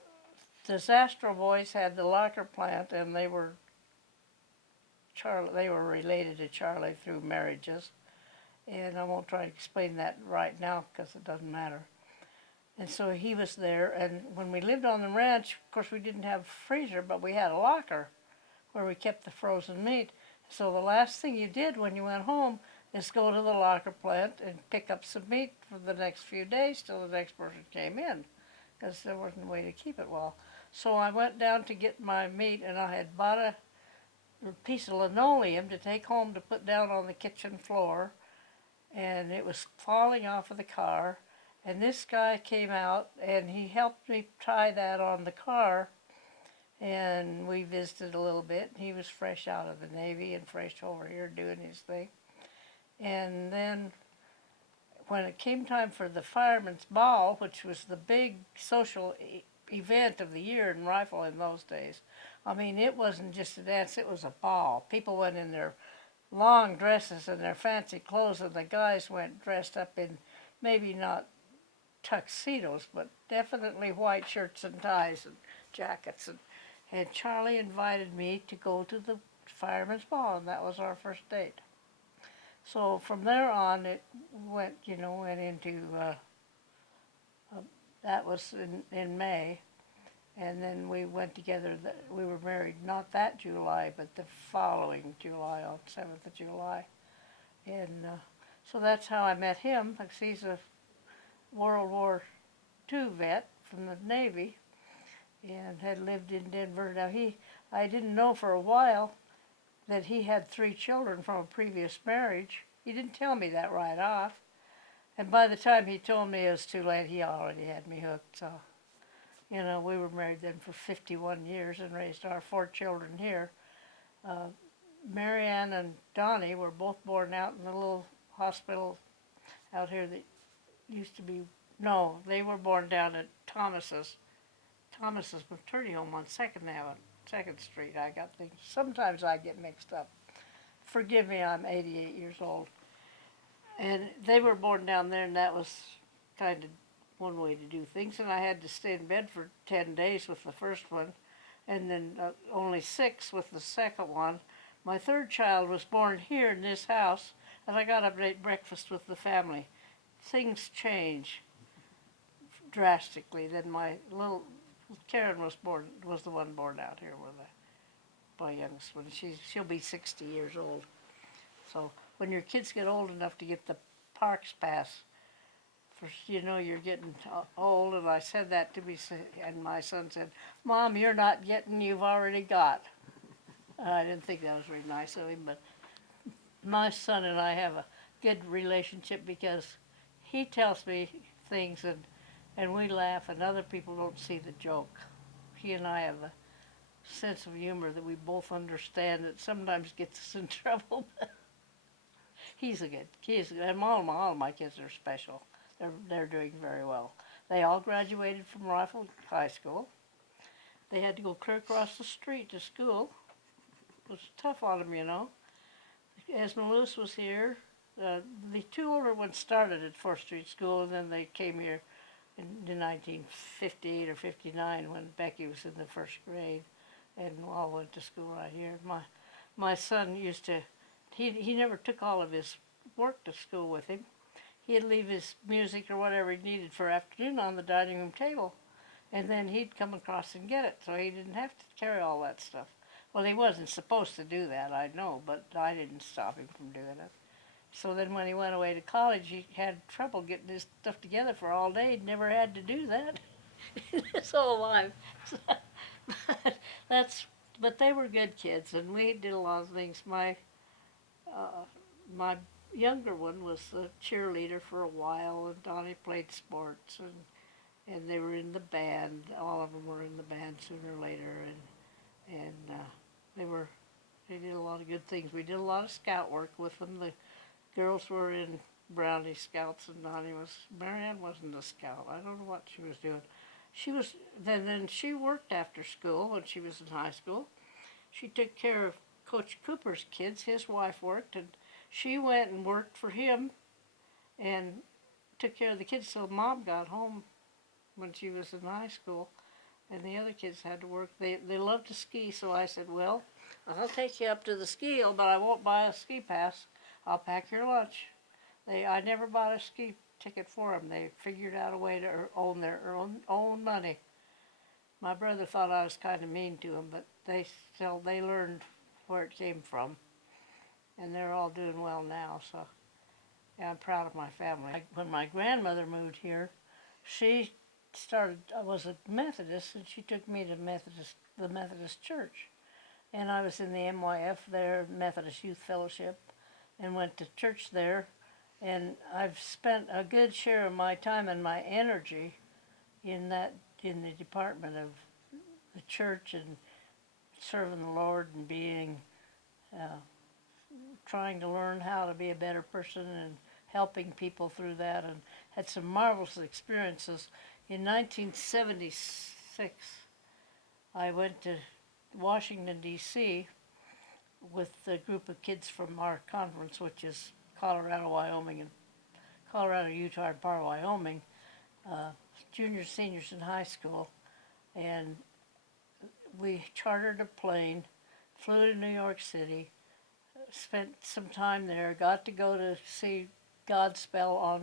the Zastro boys had the locker plant, and they were related to Charlie through marriages. and I won't try to explain that right now because it doesn't matter. And so he was there, and when we lived on the ranch, of course we didn't have a freezer, but we had a locker where we kept the frozen meat. So the last thing you did when you went home is go to the locker plant and pick up some meat for the next few days till the next person came in, because there wasn't a way to keep it well. So I went down to get my meat, and I had bought a piece of linoleum to take home to put down on the kitchen floor, and it was falling off of the car. And this guy came out and he helped me tie that on the car, and we visited a little bit. He was fresh out of the Navy and fresh over here doing his thing. And then when it came time for the Fireman's Ball, which was the big social event of the year in Rifle in those days, I mean, it wasn't just a dance, it was a ball. People went in their long dresses and their fancy clothes, and the guys went dressed up in maybe not tuxedos, but definitely white shirts and ties and jackets. And Charlie invited me to go to the Fireman's Ball, and that was our first date. So from there on, it went into, that was in May. And then we went together, we were married not that July, but the following July, on 7th of July. And so that's how I met him, because he's a World War II vet from the Navy and had lived in Denver. Now I didn't know for a while that he had 3 children from a previous marriage. He didn't tell me that right off. And by the time he told me it was too late, he already had me hooked. So, we were married then for 51 years and raised our 4 children here. Marianne and Donnie were both born out in a little hospital out here that used to be, no, they were born down at Thomas's maternity home on 2nd Street. I got things, sometimes I get mixed up. Forgive me, I'm 88 years old. And they were born down there, and that was kind of one way to do things. And I had to stay in bed for 10 days with the first one, and then only 6 with the second one. My 3rd child was born here in this house, and I got up to eat breakfast with the family. Things change drastically. Then my little Karen was the one born out here with my youngest one. She'll be 60 years old. So when your kids get old enough to get the Parks Pass, you're getting old. And I said that to me, and my son said, "Mom, you're not getting, you've already got." I didn't think that was very nice of him, but my son and I have a good relationship because he tells me things and we laugh, and other people don't see the joke. He and I have a sense of humor that we both understand that sometimes gets us in trouble. He's a good kid, and all of my kids are special. They're doing very well. They all graduated from Rifle High School. They had to go clear across the street to school. It was tough on them, Esma Lewis was here. The 2 older ones started at 4th Street School, and then they came here in 1958 or 59 when Becky was in the 1st grade, and all went to school right here. My son used to, he never took all of his work to school with him. He'd leave his music or whatever he needed for afternoon on the dining room table, and then he'd come across and get it, so he didn't have to carry all that stuff. Well, he wasn't supposed to do that, I know, but I didn't stop him from doing it. So then when he went away to college, he had trouble getting his stuff together for all day. He'd never had to do that his whole life. But they were good kids, and we did a lot of things. My younger one was a cheerleader for a while, and Donnie played sports, and they were in the band. All of them were in the band sooner or later, and they did a lot of good things. We did a lot of scout work with them. The girls were in Brownie Scouts, and Marianne wasn't a scout. I don't know what she was doing. Then she worked after school when she was in high school. She took care of Coach Cooper's kids. His wife worked, and she went and worked for him and took care of the kids till Mom got home when she was in high school, and the other kids had to work. They loved to ski, so I said, "Well, I'll take you up to the ski hill, but I won't buy a ski pass. I'll pack your lunch." I never bought a ski ticket for them. They figured out a way to own their own money. My brother thought I was kind of mean to them, but they learned where it came from, and they're all doing well now. So yeah, I'm proud of my family. When my grandmother moved here, she I was a Methodist, and she took me to the Methodist church, and I was in the MYF there, Methodist Youth Fellowship, and went to church there. And I've spent a good share of my time and my energy in the department of the church and serving the Lord and trying to learn how to be a better person and helping people through that, and had some marvelous experiences. In 1976, I went to Washington, D.C. with a group of kids from our conference, which is Colorado, Utah, and part of Wyoming, juniors, seniors in high school, and we chartered a plane, flew to New York City, spent some time there, got to go to see Godspell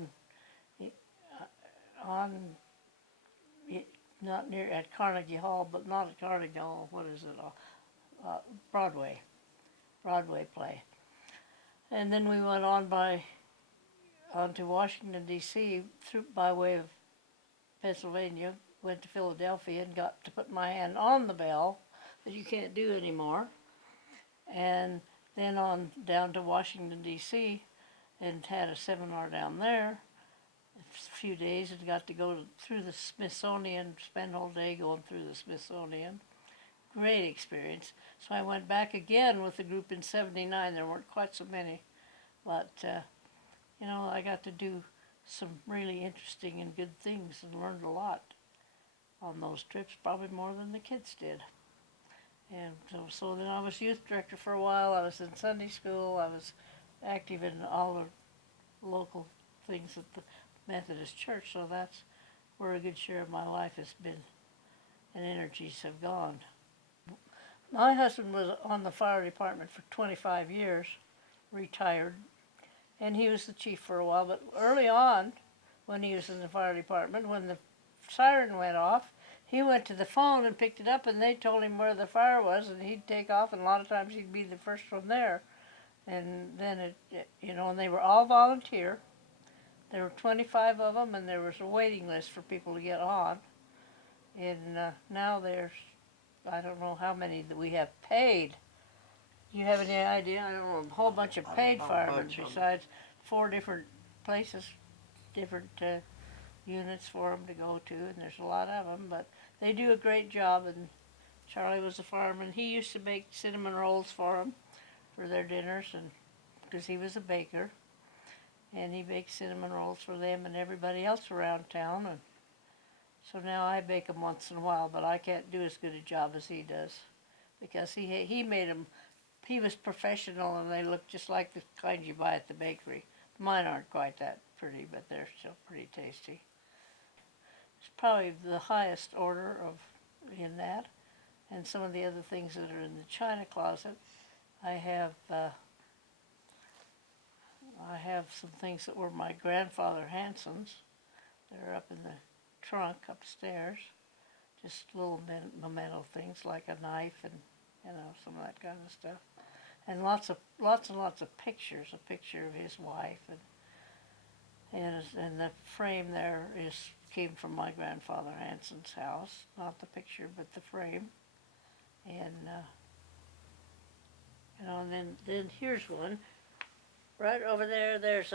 not near at Carnegie Hall, but not at Carnegie Hall. What is it? Broadway play. And then we went on to Washington, D.C. by way of Pennsylvania, went to Philadelphia and got to put my hand on the bell that you can't do anymore. And then on down to Washington, D.C. and had a seminar down there a few days and got to go through the Smithsonian, spend all day going through the Smithsonian. Great experience. So I went back again with the group in '79. There weren't quite so many, but I got to do some really interesting and good things and learned a lot on those trips, probably more than the kids did. And so then I was youth director for a while. I was in Sunday school. I was active in all the local things at the Methodist Church. So that's where a good share of my life has been and energies have gone. My husband was on the fire department for 25 years, retired, and he was the chief for a while. But early on, when he was in the fire department, when the siren went off, he went to the phone and picked it up, and they told him where the fire was, and he'd take off, and a lot of times he'd be the first one there. And then and they were all volunteer. There were 25 of them, and there was a waiting list for people to get on. And now there's, I don't know how many that we have paid. Do you have any idea? I don't know, a whole bunch of paid firemen besides 4 different places, different units for them to go to, and there's a lot of them, but they do a great job. And Charlie was a fireman. He used to bake cinnamon rolls for them for their dinners, and because he was a baker, and he baked cinnamon rolls for them and everybody else around town. And so now I bake them once in a while, but I can't do as good a job as he does, because he made them. He was professional, and they look just like the kind you buy at the bakery. Mine aren't quite that pretty, but they're still pretty tasty. It's probably the highest order in that. And some of the other things that are in the china closet, I have some things that were my grandfather Hanson's. They're up in the trunk upstairs. Just little memento things like a knife and some of that kind of stuff. And lots and lots of pictures. A picture of his wife, and the frame there came from my grandfather Hanson's house. Not the picture, but the frame. And and then here's one. Right over there. There's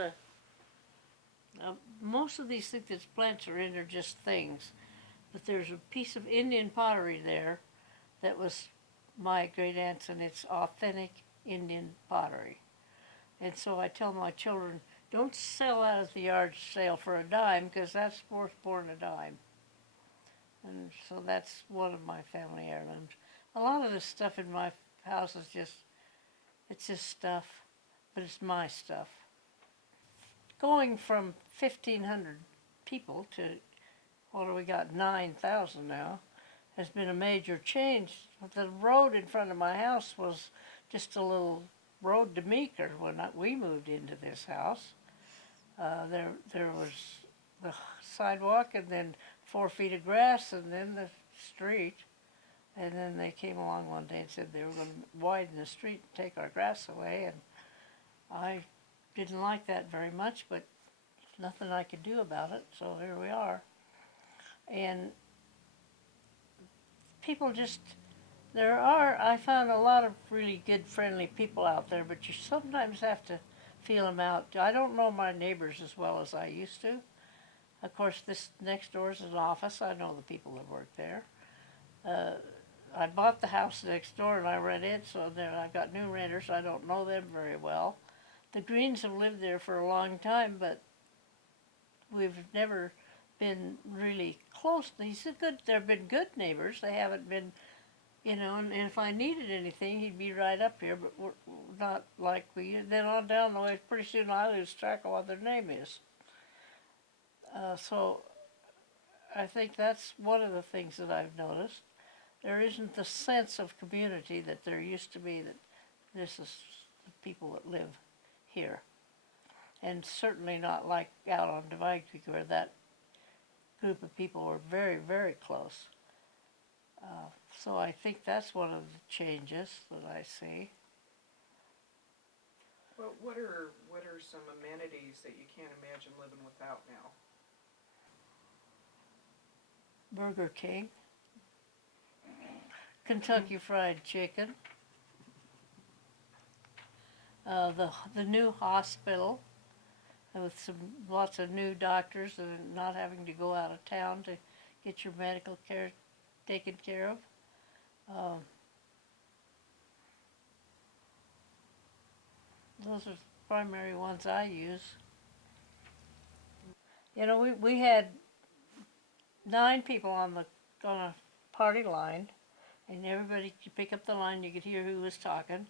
most of these things that plants are in are just things, but there's a piece of Indian pottery there that was my great aunt's, and it's authentic Indian pottery. And so I tell my children, don't sell out at the yard sale for a dime, because that's worth more than a dime. And so that's one of my family heirlooms. A lot of this stuff in my house is just stuff, but it's my stuff. Going from 1,500 people to, what do we got, 9,000 now, has been a major change. The road in front of my house was just a little road to Meeker when we moved into this house. There was the sidewalk, and then 4 feet of grass, and then the street. And then they came along one day and said they were going to widen the street and take our grass away, and I didn't like that very much, but nothing I could do about it, so here we are. And people just, I found a lot of really good, friendly people out there, but you sometimes have to feel them out. I don't know my neighbors as well as I used to. Of course, this next door is an office. I know the people that work there. I bought the house next door and I rent it, so then I've got new renters. I don't know them very well. The Greens have lived there for a long time, but we've never been really close. They've been good neighbors. They haven't been, and if I needed anything, he'd be right up here, but we're not like then on down the way, pretty soon I lose track of what their name is. So I think that's one of the things that I've noticed. There isn't the sense of community that there used to be, that this is the people that live here. And certainly not like out on Divide Creek, where that group of people were very, very close. So I think that's one of the changes that I see. Well, what are some amenities that you can't imagine living without now? Burger King, Kentucky Fried Chicken, the new hospital with lots of new doctors and not having to go out of town to get your medical care taken care of. Those are the primary ones I use. We had 9 people on a party line, and everybody could pick up the line. You could hear who was talking,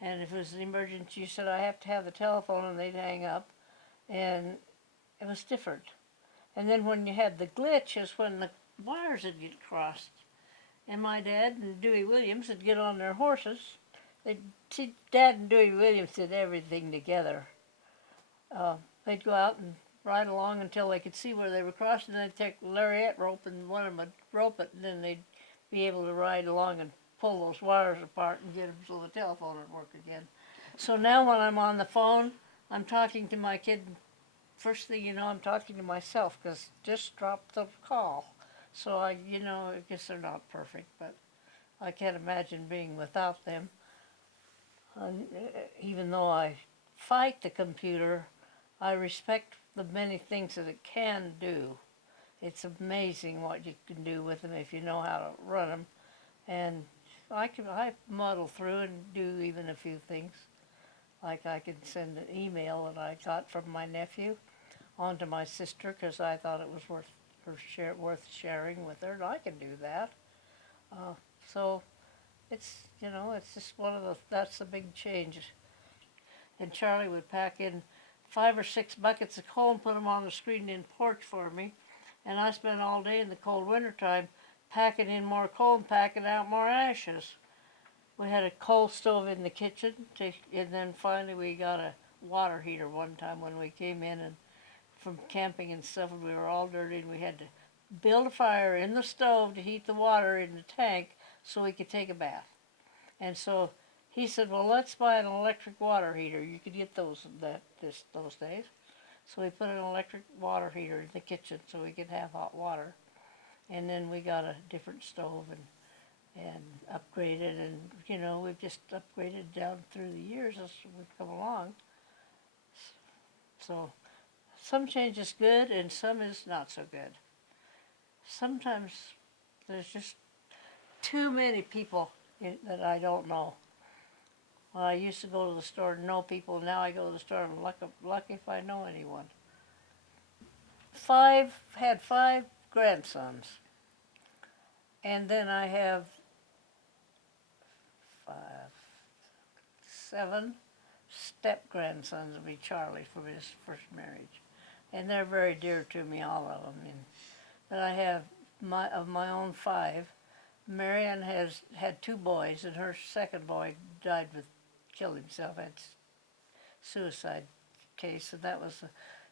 and if it was an emergency, you said, "I have to have the telephone," and they'd hang up, and it was different. And then when you had the glitch is when the wires would get crossed, and my dad and Dewey Williams would get on their horses. Dad and Dewey Williams did everything together. They'd go out and ride along until they could see where they were crossing, and they'd take a lariat rope, and one of them would rope it, and then they'd be able to ride along and pull those wires apart and get them so the telephone would work again. So now when I'm on the phone, I'm talking to my kid. First thing you know, I'm talking to myself, because just dropped the call. So I guess they're not perfect, but I can't imagine being without them. Even though I fight the computer, I respect the many things that it can do. It's amazing what you can do with them if you know how to run them. And I muddle through and do even a few things. Like I can send an email that I got from my nephew on to my sister, because I thought it was worth sharing with her, and I can do that. So it's just that's the big change. And Charlie would pack in 5 or 6 buckets of coal and put them on the screened-in porch for me, and I spent all day in the cold winter time packing in more coal and packing out more ashes. We had a coal stove in the kitchen, and then finally we got a water heater one time when we came in and from camping and stuff, and we were all dirty, and we had to build a fire in the stove to heat the water in the tank so we could take a bath. And so he said, "Well, let's buy an electric water heater. You could get those those days." So we put an electric water heater in the kitchen so we could have hot water. And then we got a different stove and upgraded, and we've just upgraded down through the years as we've come along. So some change is good and some is not so good. Sometimes there's just too many people that I don't know. Well, I used to go to the store and know people. Now I go to the store and I'm lucky if I know anyone. Had 5 grandsons. And then I have 7 step-grandsons of me, Charlie, from his first marriage. And they're very dear to me, all of them. But I have of my own 5. Marianne has had 2 boys, and her second boy killed himself, had suicide case, and that was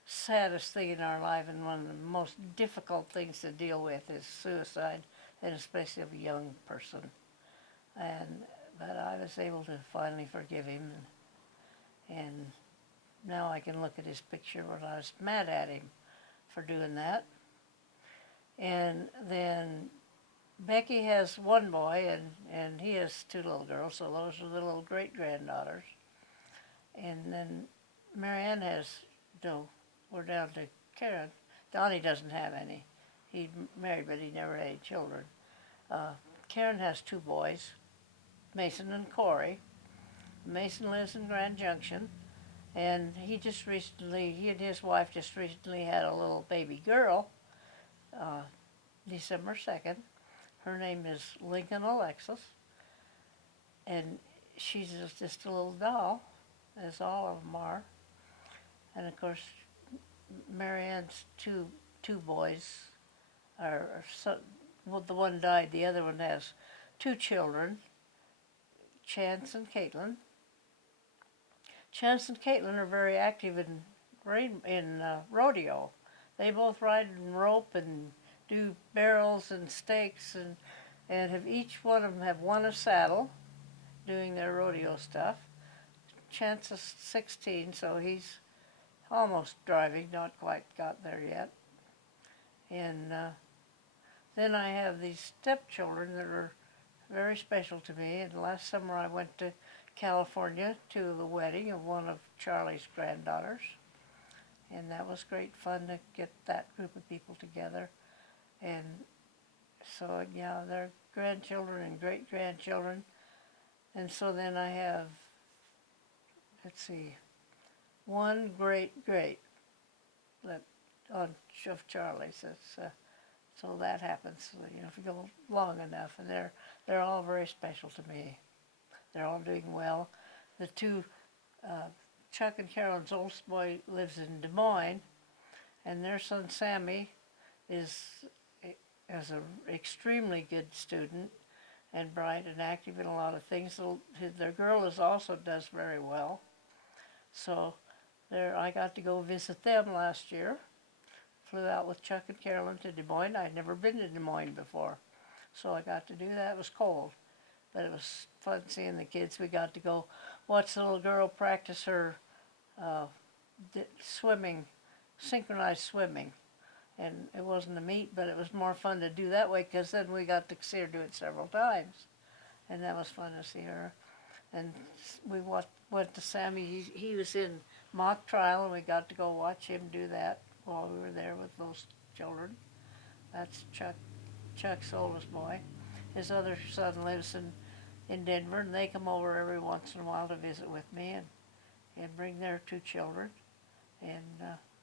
saddest thing in our life and one of the most difficult things to deal with is suicide, and especially of a young person. But I was able to finally forgive him, and now I can look at his picture when I was mad at him for doing that. And then Becky has one boy, and he has two little girls, so those are the little great-granddaughters. And then Marianne has, no, we're down to Karen. Donnie doesn't have any. He married, but he never had any children. Karen has two boys, Mason and Corey. Mason lives in Grand Junction, and he and his wife just recently had a little baby girl, December 2nd. Her name is Lincoln Alexis, and she's just a little doll, as all of them are. And of course, Marianne's two boys well, the one died, the other one has two children, Chance and Caitlin. Chance and Caitlin are very active in rodeo. They both ride and rope and do barrels and stakes, and have each one of them have won a saddle doing their rodeo stuff. Chance is 16, so he's almost driving, not quite got there yet. And then I have these stepchildren that are very special to me. And last summer I went to California to the wedding of one of Charlie's granddaughters. And that was great fun to get that group of people together. And so, yeah, they're grandchildren and great-grandchildren. And so then I have, let's see, one great of Charlie's. So that happens, if you go long enough. And they're all very special to me. They're all doing well. The two, Chuck and Carolyn's oldest boy lives in Des Moines, and their son Sammy is an extremely good student and bright and active in a lot of things. Their girl also does very well. So I got to go visit them last year. Flew out with Chuck and Carolyn to Des Moines. I'd never been to Des Moines before, so I got to do that. It was cold, but it was fun seeing the kids. We got to go watch the little girl practice her swimming, synchronized swimming. And it wasn't a meet, but it was more fun to do that way, because then we got to see her do it several times. And that was fun to see her. And we went to Sammy. He was in mock trial, and we got to go watch him do that while we were there with those children. That's Chuck's oldest boy. His other son lives in Denver, and they come over every once in a while to visit with me and bring their two children. And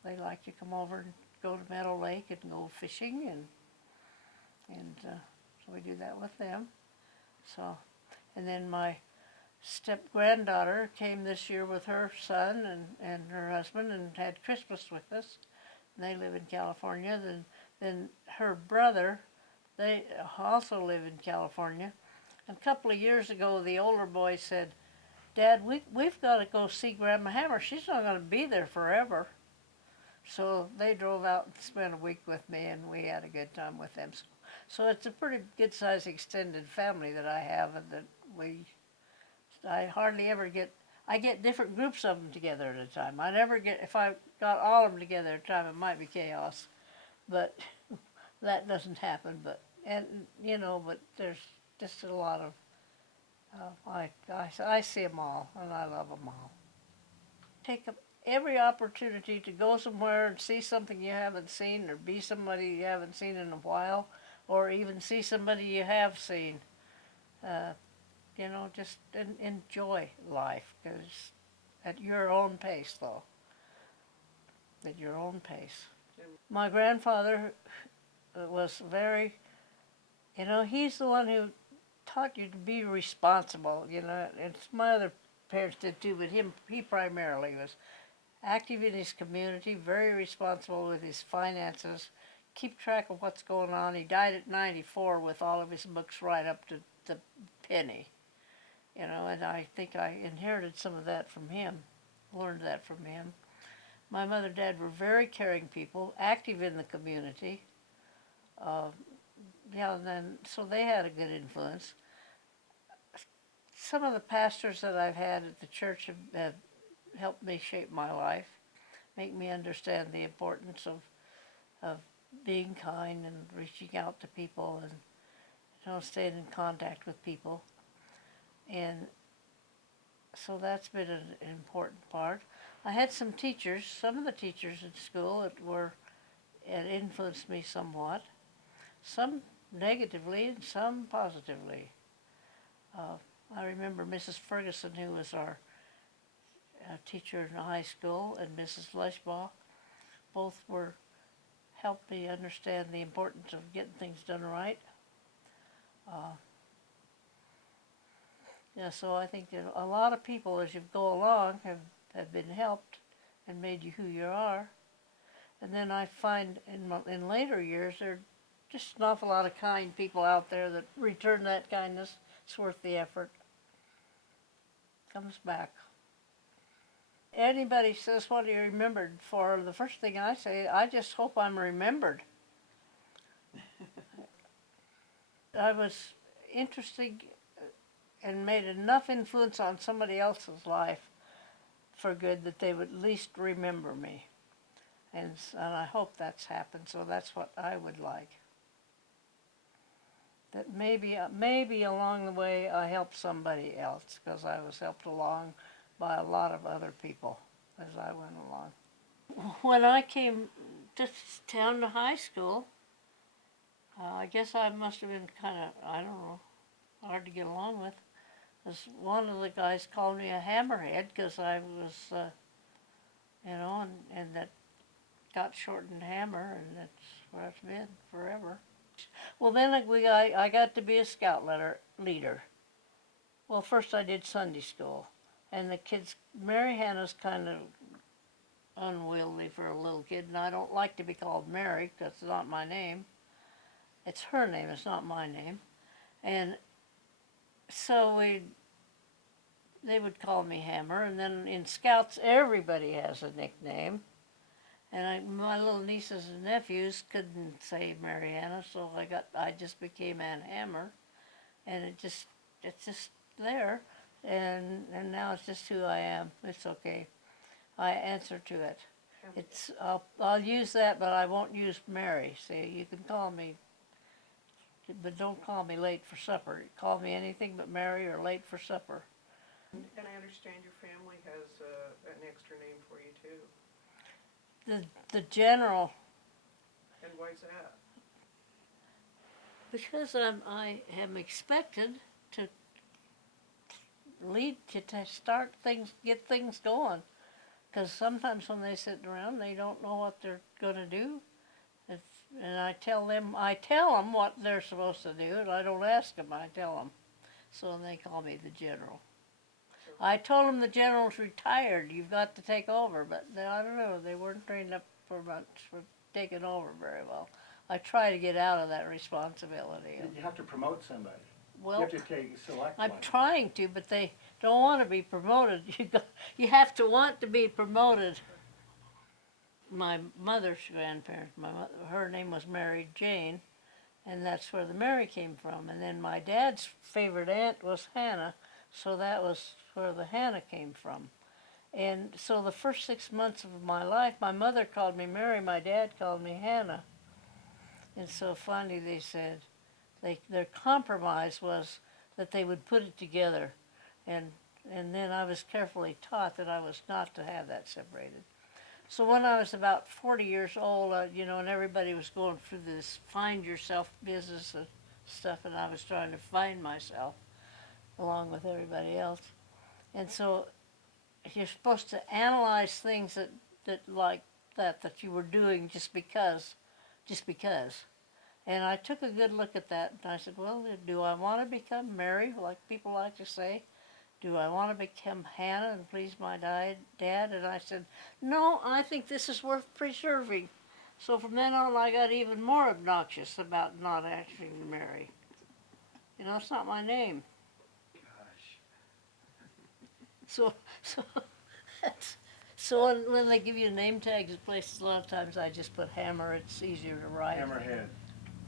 they like to come over and go to Meadow Lake and go fishing, and so we do that with them. So, and then my step-granddaughter came this year with her son and her husband and had Christmas with us. And they live in California. Then her brother, they also live in California. And a couple of years ago, the older boy said, "Dad, we've got to go see Grandma Hammer. She's not going to be there forever." So they drove out and spent a week with me, and we had a good time with them. So it's a pretty good-sized extended family that I have, and that I hardly ever I get different groups of them together at a time. If I got all of them together at a time, it might be chaos, but that doesn't happen. But there's just a lot of, I see them all, and I love them all. Take every opportunity to go somewhere and see something you haven't seen, or be somebody you haven't seen in a while, or even see somebody you have seen. Just enjoy life, because at your own pace, though. At your own pace. My grandfather was very, he's the one who taught you to be responsible, and my other parents did too, but he primarily was active in his community, very responsible with his finances, keep track of what's going on. He died at 94 with all of his books right up to the penny, and I think I inherited some of that from him, learned that from him. My mother and dad were very caring people, active in the community. Yeah, and then, so they had a good influence. Some of the pastors that I've had at the church have helped me shape my life, make me understand the importance of being kind and reaching out to people and, you know, staying in contact with people. And so that's been an important part. I had some teachers, some of the teachers in school that influenced me somewhat, some negatively and some positively. I remember Mrs. Ferguson, who was our teacher in high school, and Mrs. Leshbaugh. Both helped me understand the importance of getting things done right. Yeah, so I think that a lot of people, as you go along, have been helped and made you who you are. And then I find in later years, there are just an awful lot of kind people out there that return that kindness. It's worth the effort. Comes back. Anybody says, what are you remembered for? The first thing I say, I just hope I'm remembered. I was interesting and made enough influence on somebody else's life for good that they would at least remember me. And I hope that's happened, so that's what I would like. That maybe along the way I helped somebody else, because I was helped along by a lot of other people as I went along. When I came to town to high school, I guess I must have been kind of, I don't know, hard to get along with. Because one of the guys called me a hammerhead because I was, you know, and that got shortened hammer, and that's where it's been forever. Well, then I got to be a scout leader. Well, first I did Sunday school, and the kids, Maryhannah's kind of unwieldy for a little kid, and I don't like to be called Mary because it's not my name. It's her name, it's not my name. And so they would call me Hammer, and then in Scouts everybody has a nickname. And my little nieces and nephews couldn't say Maryhannah, so I just became Ann Hammer, and it's just there, and now it's just who I am. It's okay. I answer to it. I'll use that, but I won't use Mary. See, you can call me, but don't call me late for supper. Call me anything but Mary or late for supper. And I understand your family has an extra name for you too. The general. And why's that? Because I am expected to lead, to start things, get things going. Because sometimes when they sit around, they don't know what they're going to do. And I tell them what they're supposed to do, and I don't ask them, I tell them. So they call me the general. I told them the general's retired, you've got to take over, but I don't know, they weren't trained up for taking over very well. I try to get out of that responsibility. You have to promote somebody. Well, You have to select I'm one. trying to, but they don't want to be promoted. You have to want to be promoted. My mother's grandparents, her name was Mary Jane, and that's where the Mary came from. And then my dad's favorite aunt was Hannah, so that was where the Hannah came from. And so the first 6 months of my life, my mother called me Mary, my dad called me Hannah. And so finally they said, their compromise was that they would put it together. And then I was carefully taught that I was not to have that separated. So when I was about 40 years old, you know, and everybody was going through this find yourself business and stuff, and I was trying to find myself along with everybody else. And so you're supposed to analyze things that you were doing just because. And I took a good look at that, and I said, well, do I want to become Mary, like people like to say? Do I want to become Hannah and please my dad? And I said, no, I think this is worth preserving. So from then on, I got even more obnoxious about not actually Mary. You know, it's not my name. Gosh. So So when they give you name tags at places, a lot of times I just put Hammer. It's easier to write. Hammerhead.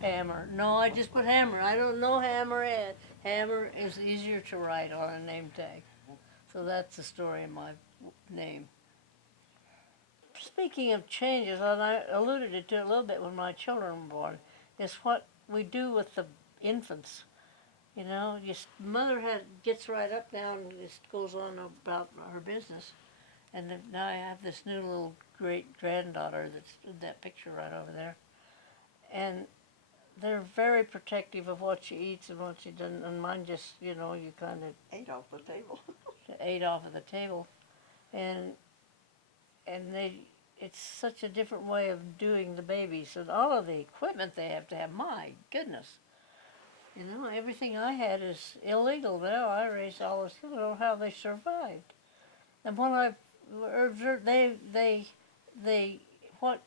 Hammer. No, I just put Hammer. I don't know Hammerhead. Hammer is easier to write on a name tag. So that's the story of my name. Speaking of changes, and I alluded to it a little bit when my children were born, is what we do with the infants. You know, just mother gets right up now and just goes on about her business. And then now I have this new little great granddaughter that's in that picture right over there. And they're very protective of what she eats and what she doesn't. And mine just, you know, you kind of Ate off the table. ate off of the table. And it's such a different way of doing the babies. And all of the equipment they have to have, my goodness. You know, everything I had is illegal now. I raised all this, I don't know how they survived. And when I observed,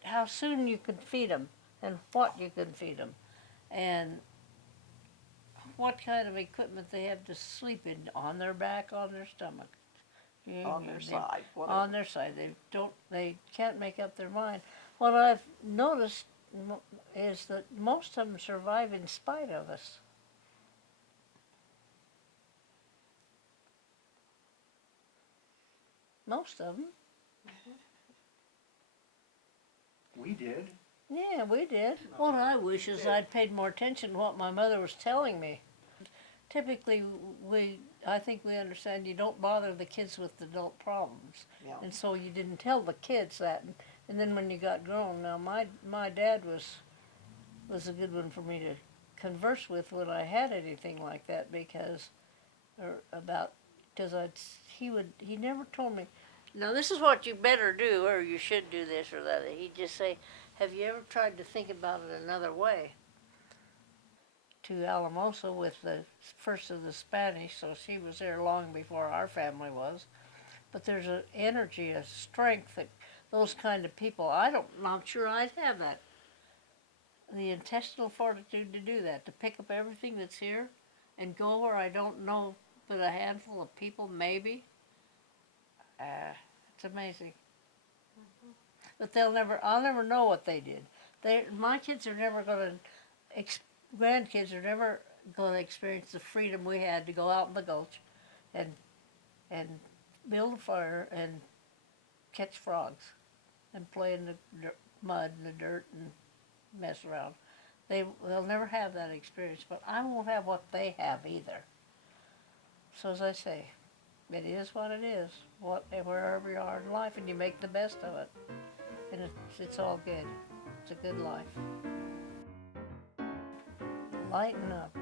how soon you can feed them and what you can feed them and what kind of equipment they have to sleep in, on their back, on their stomach. On their side. On their side. They can't make up their mind. What I've noticed is that most of them survive in spite of us. Most of them. We did. Yeah, we did. What I wish is I'd paid more attention to what my mother was telling me. Typically, I think we understand you don't bother the kids with adult problems. Yeah. And so you didn't tell the kids that. And then when you got grown, now my dad was a good one for me to converse with when I had anything like that because he never told me, now this is what you better do or you should do this or that. He'd just say, have you ever tried to think about it another way? To Alamosa with the first of the Spanish, so she was there long before our family was. But there's an energy, a strength that those kind of people, I'm not sure I'd have that. The intestinal fortitude to do that, to pick up everything that's here and go where I don't know but a handful of people, maybe. It's amazing. But I'll never know what they did. My kids are never going to, grandkids are never going to experience the freedom we had to go out in the gulch and build a fire and catch frogs and play in the mud and the dirt and mess around. They'll never have that experience, but I won't have what they have either. So as I say, it is what it is, wherever you are in life, and you make the best of it. And it's all good. It's a good life. Lighten up.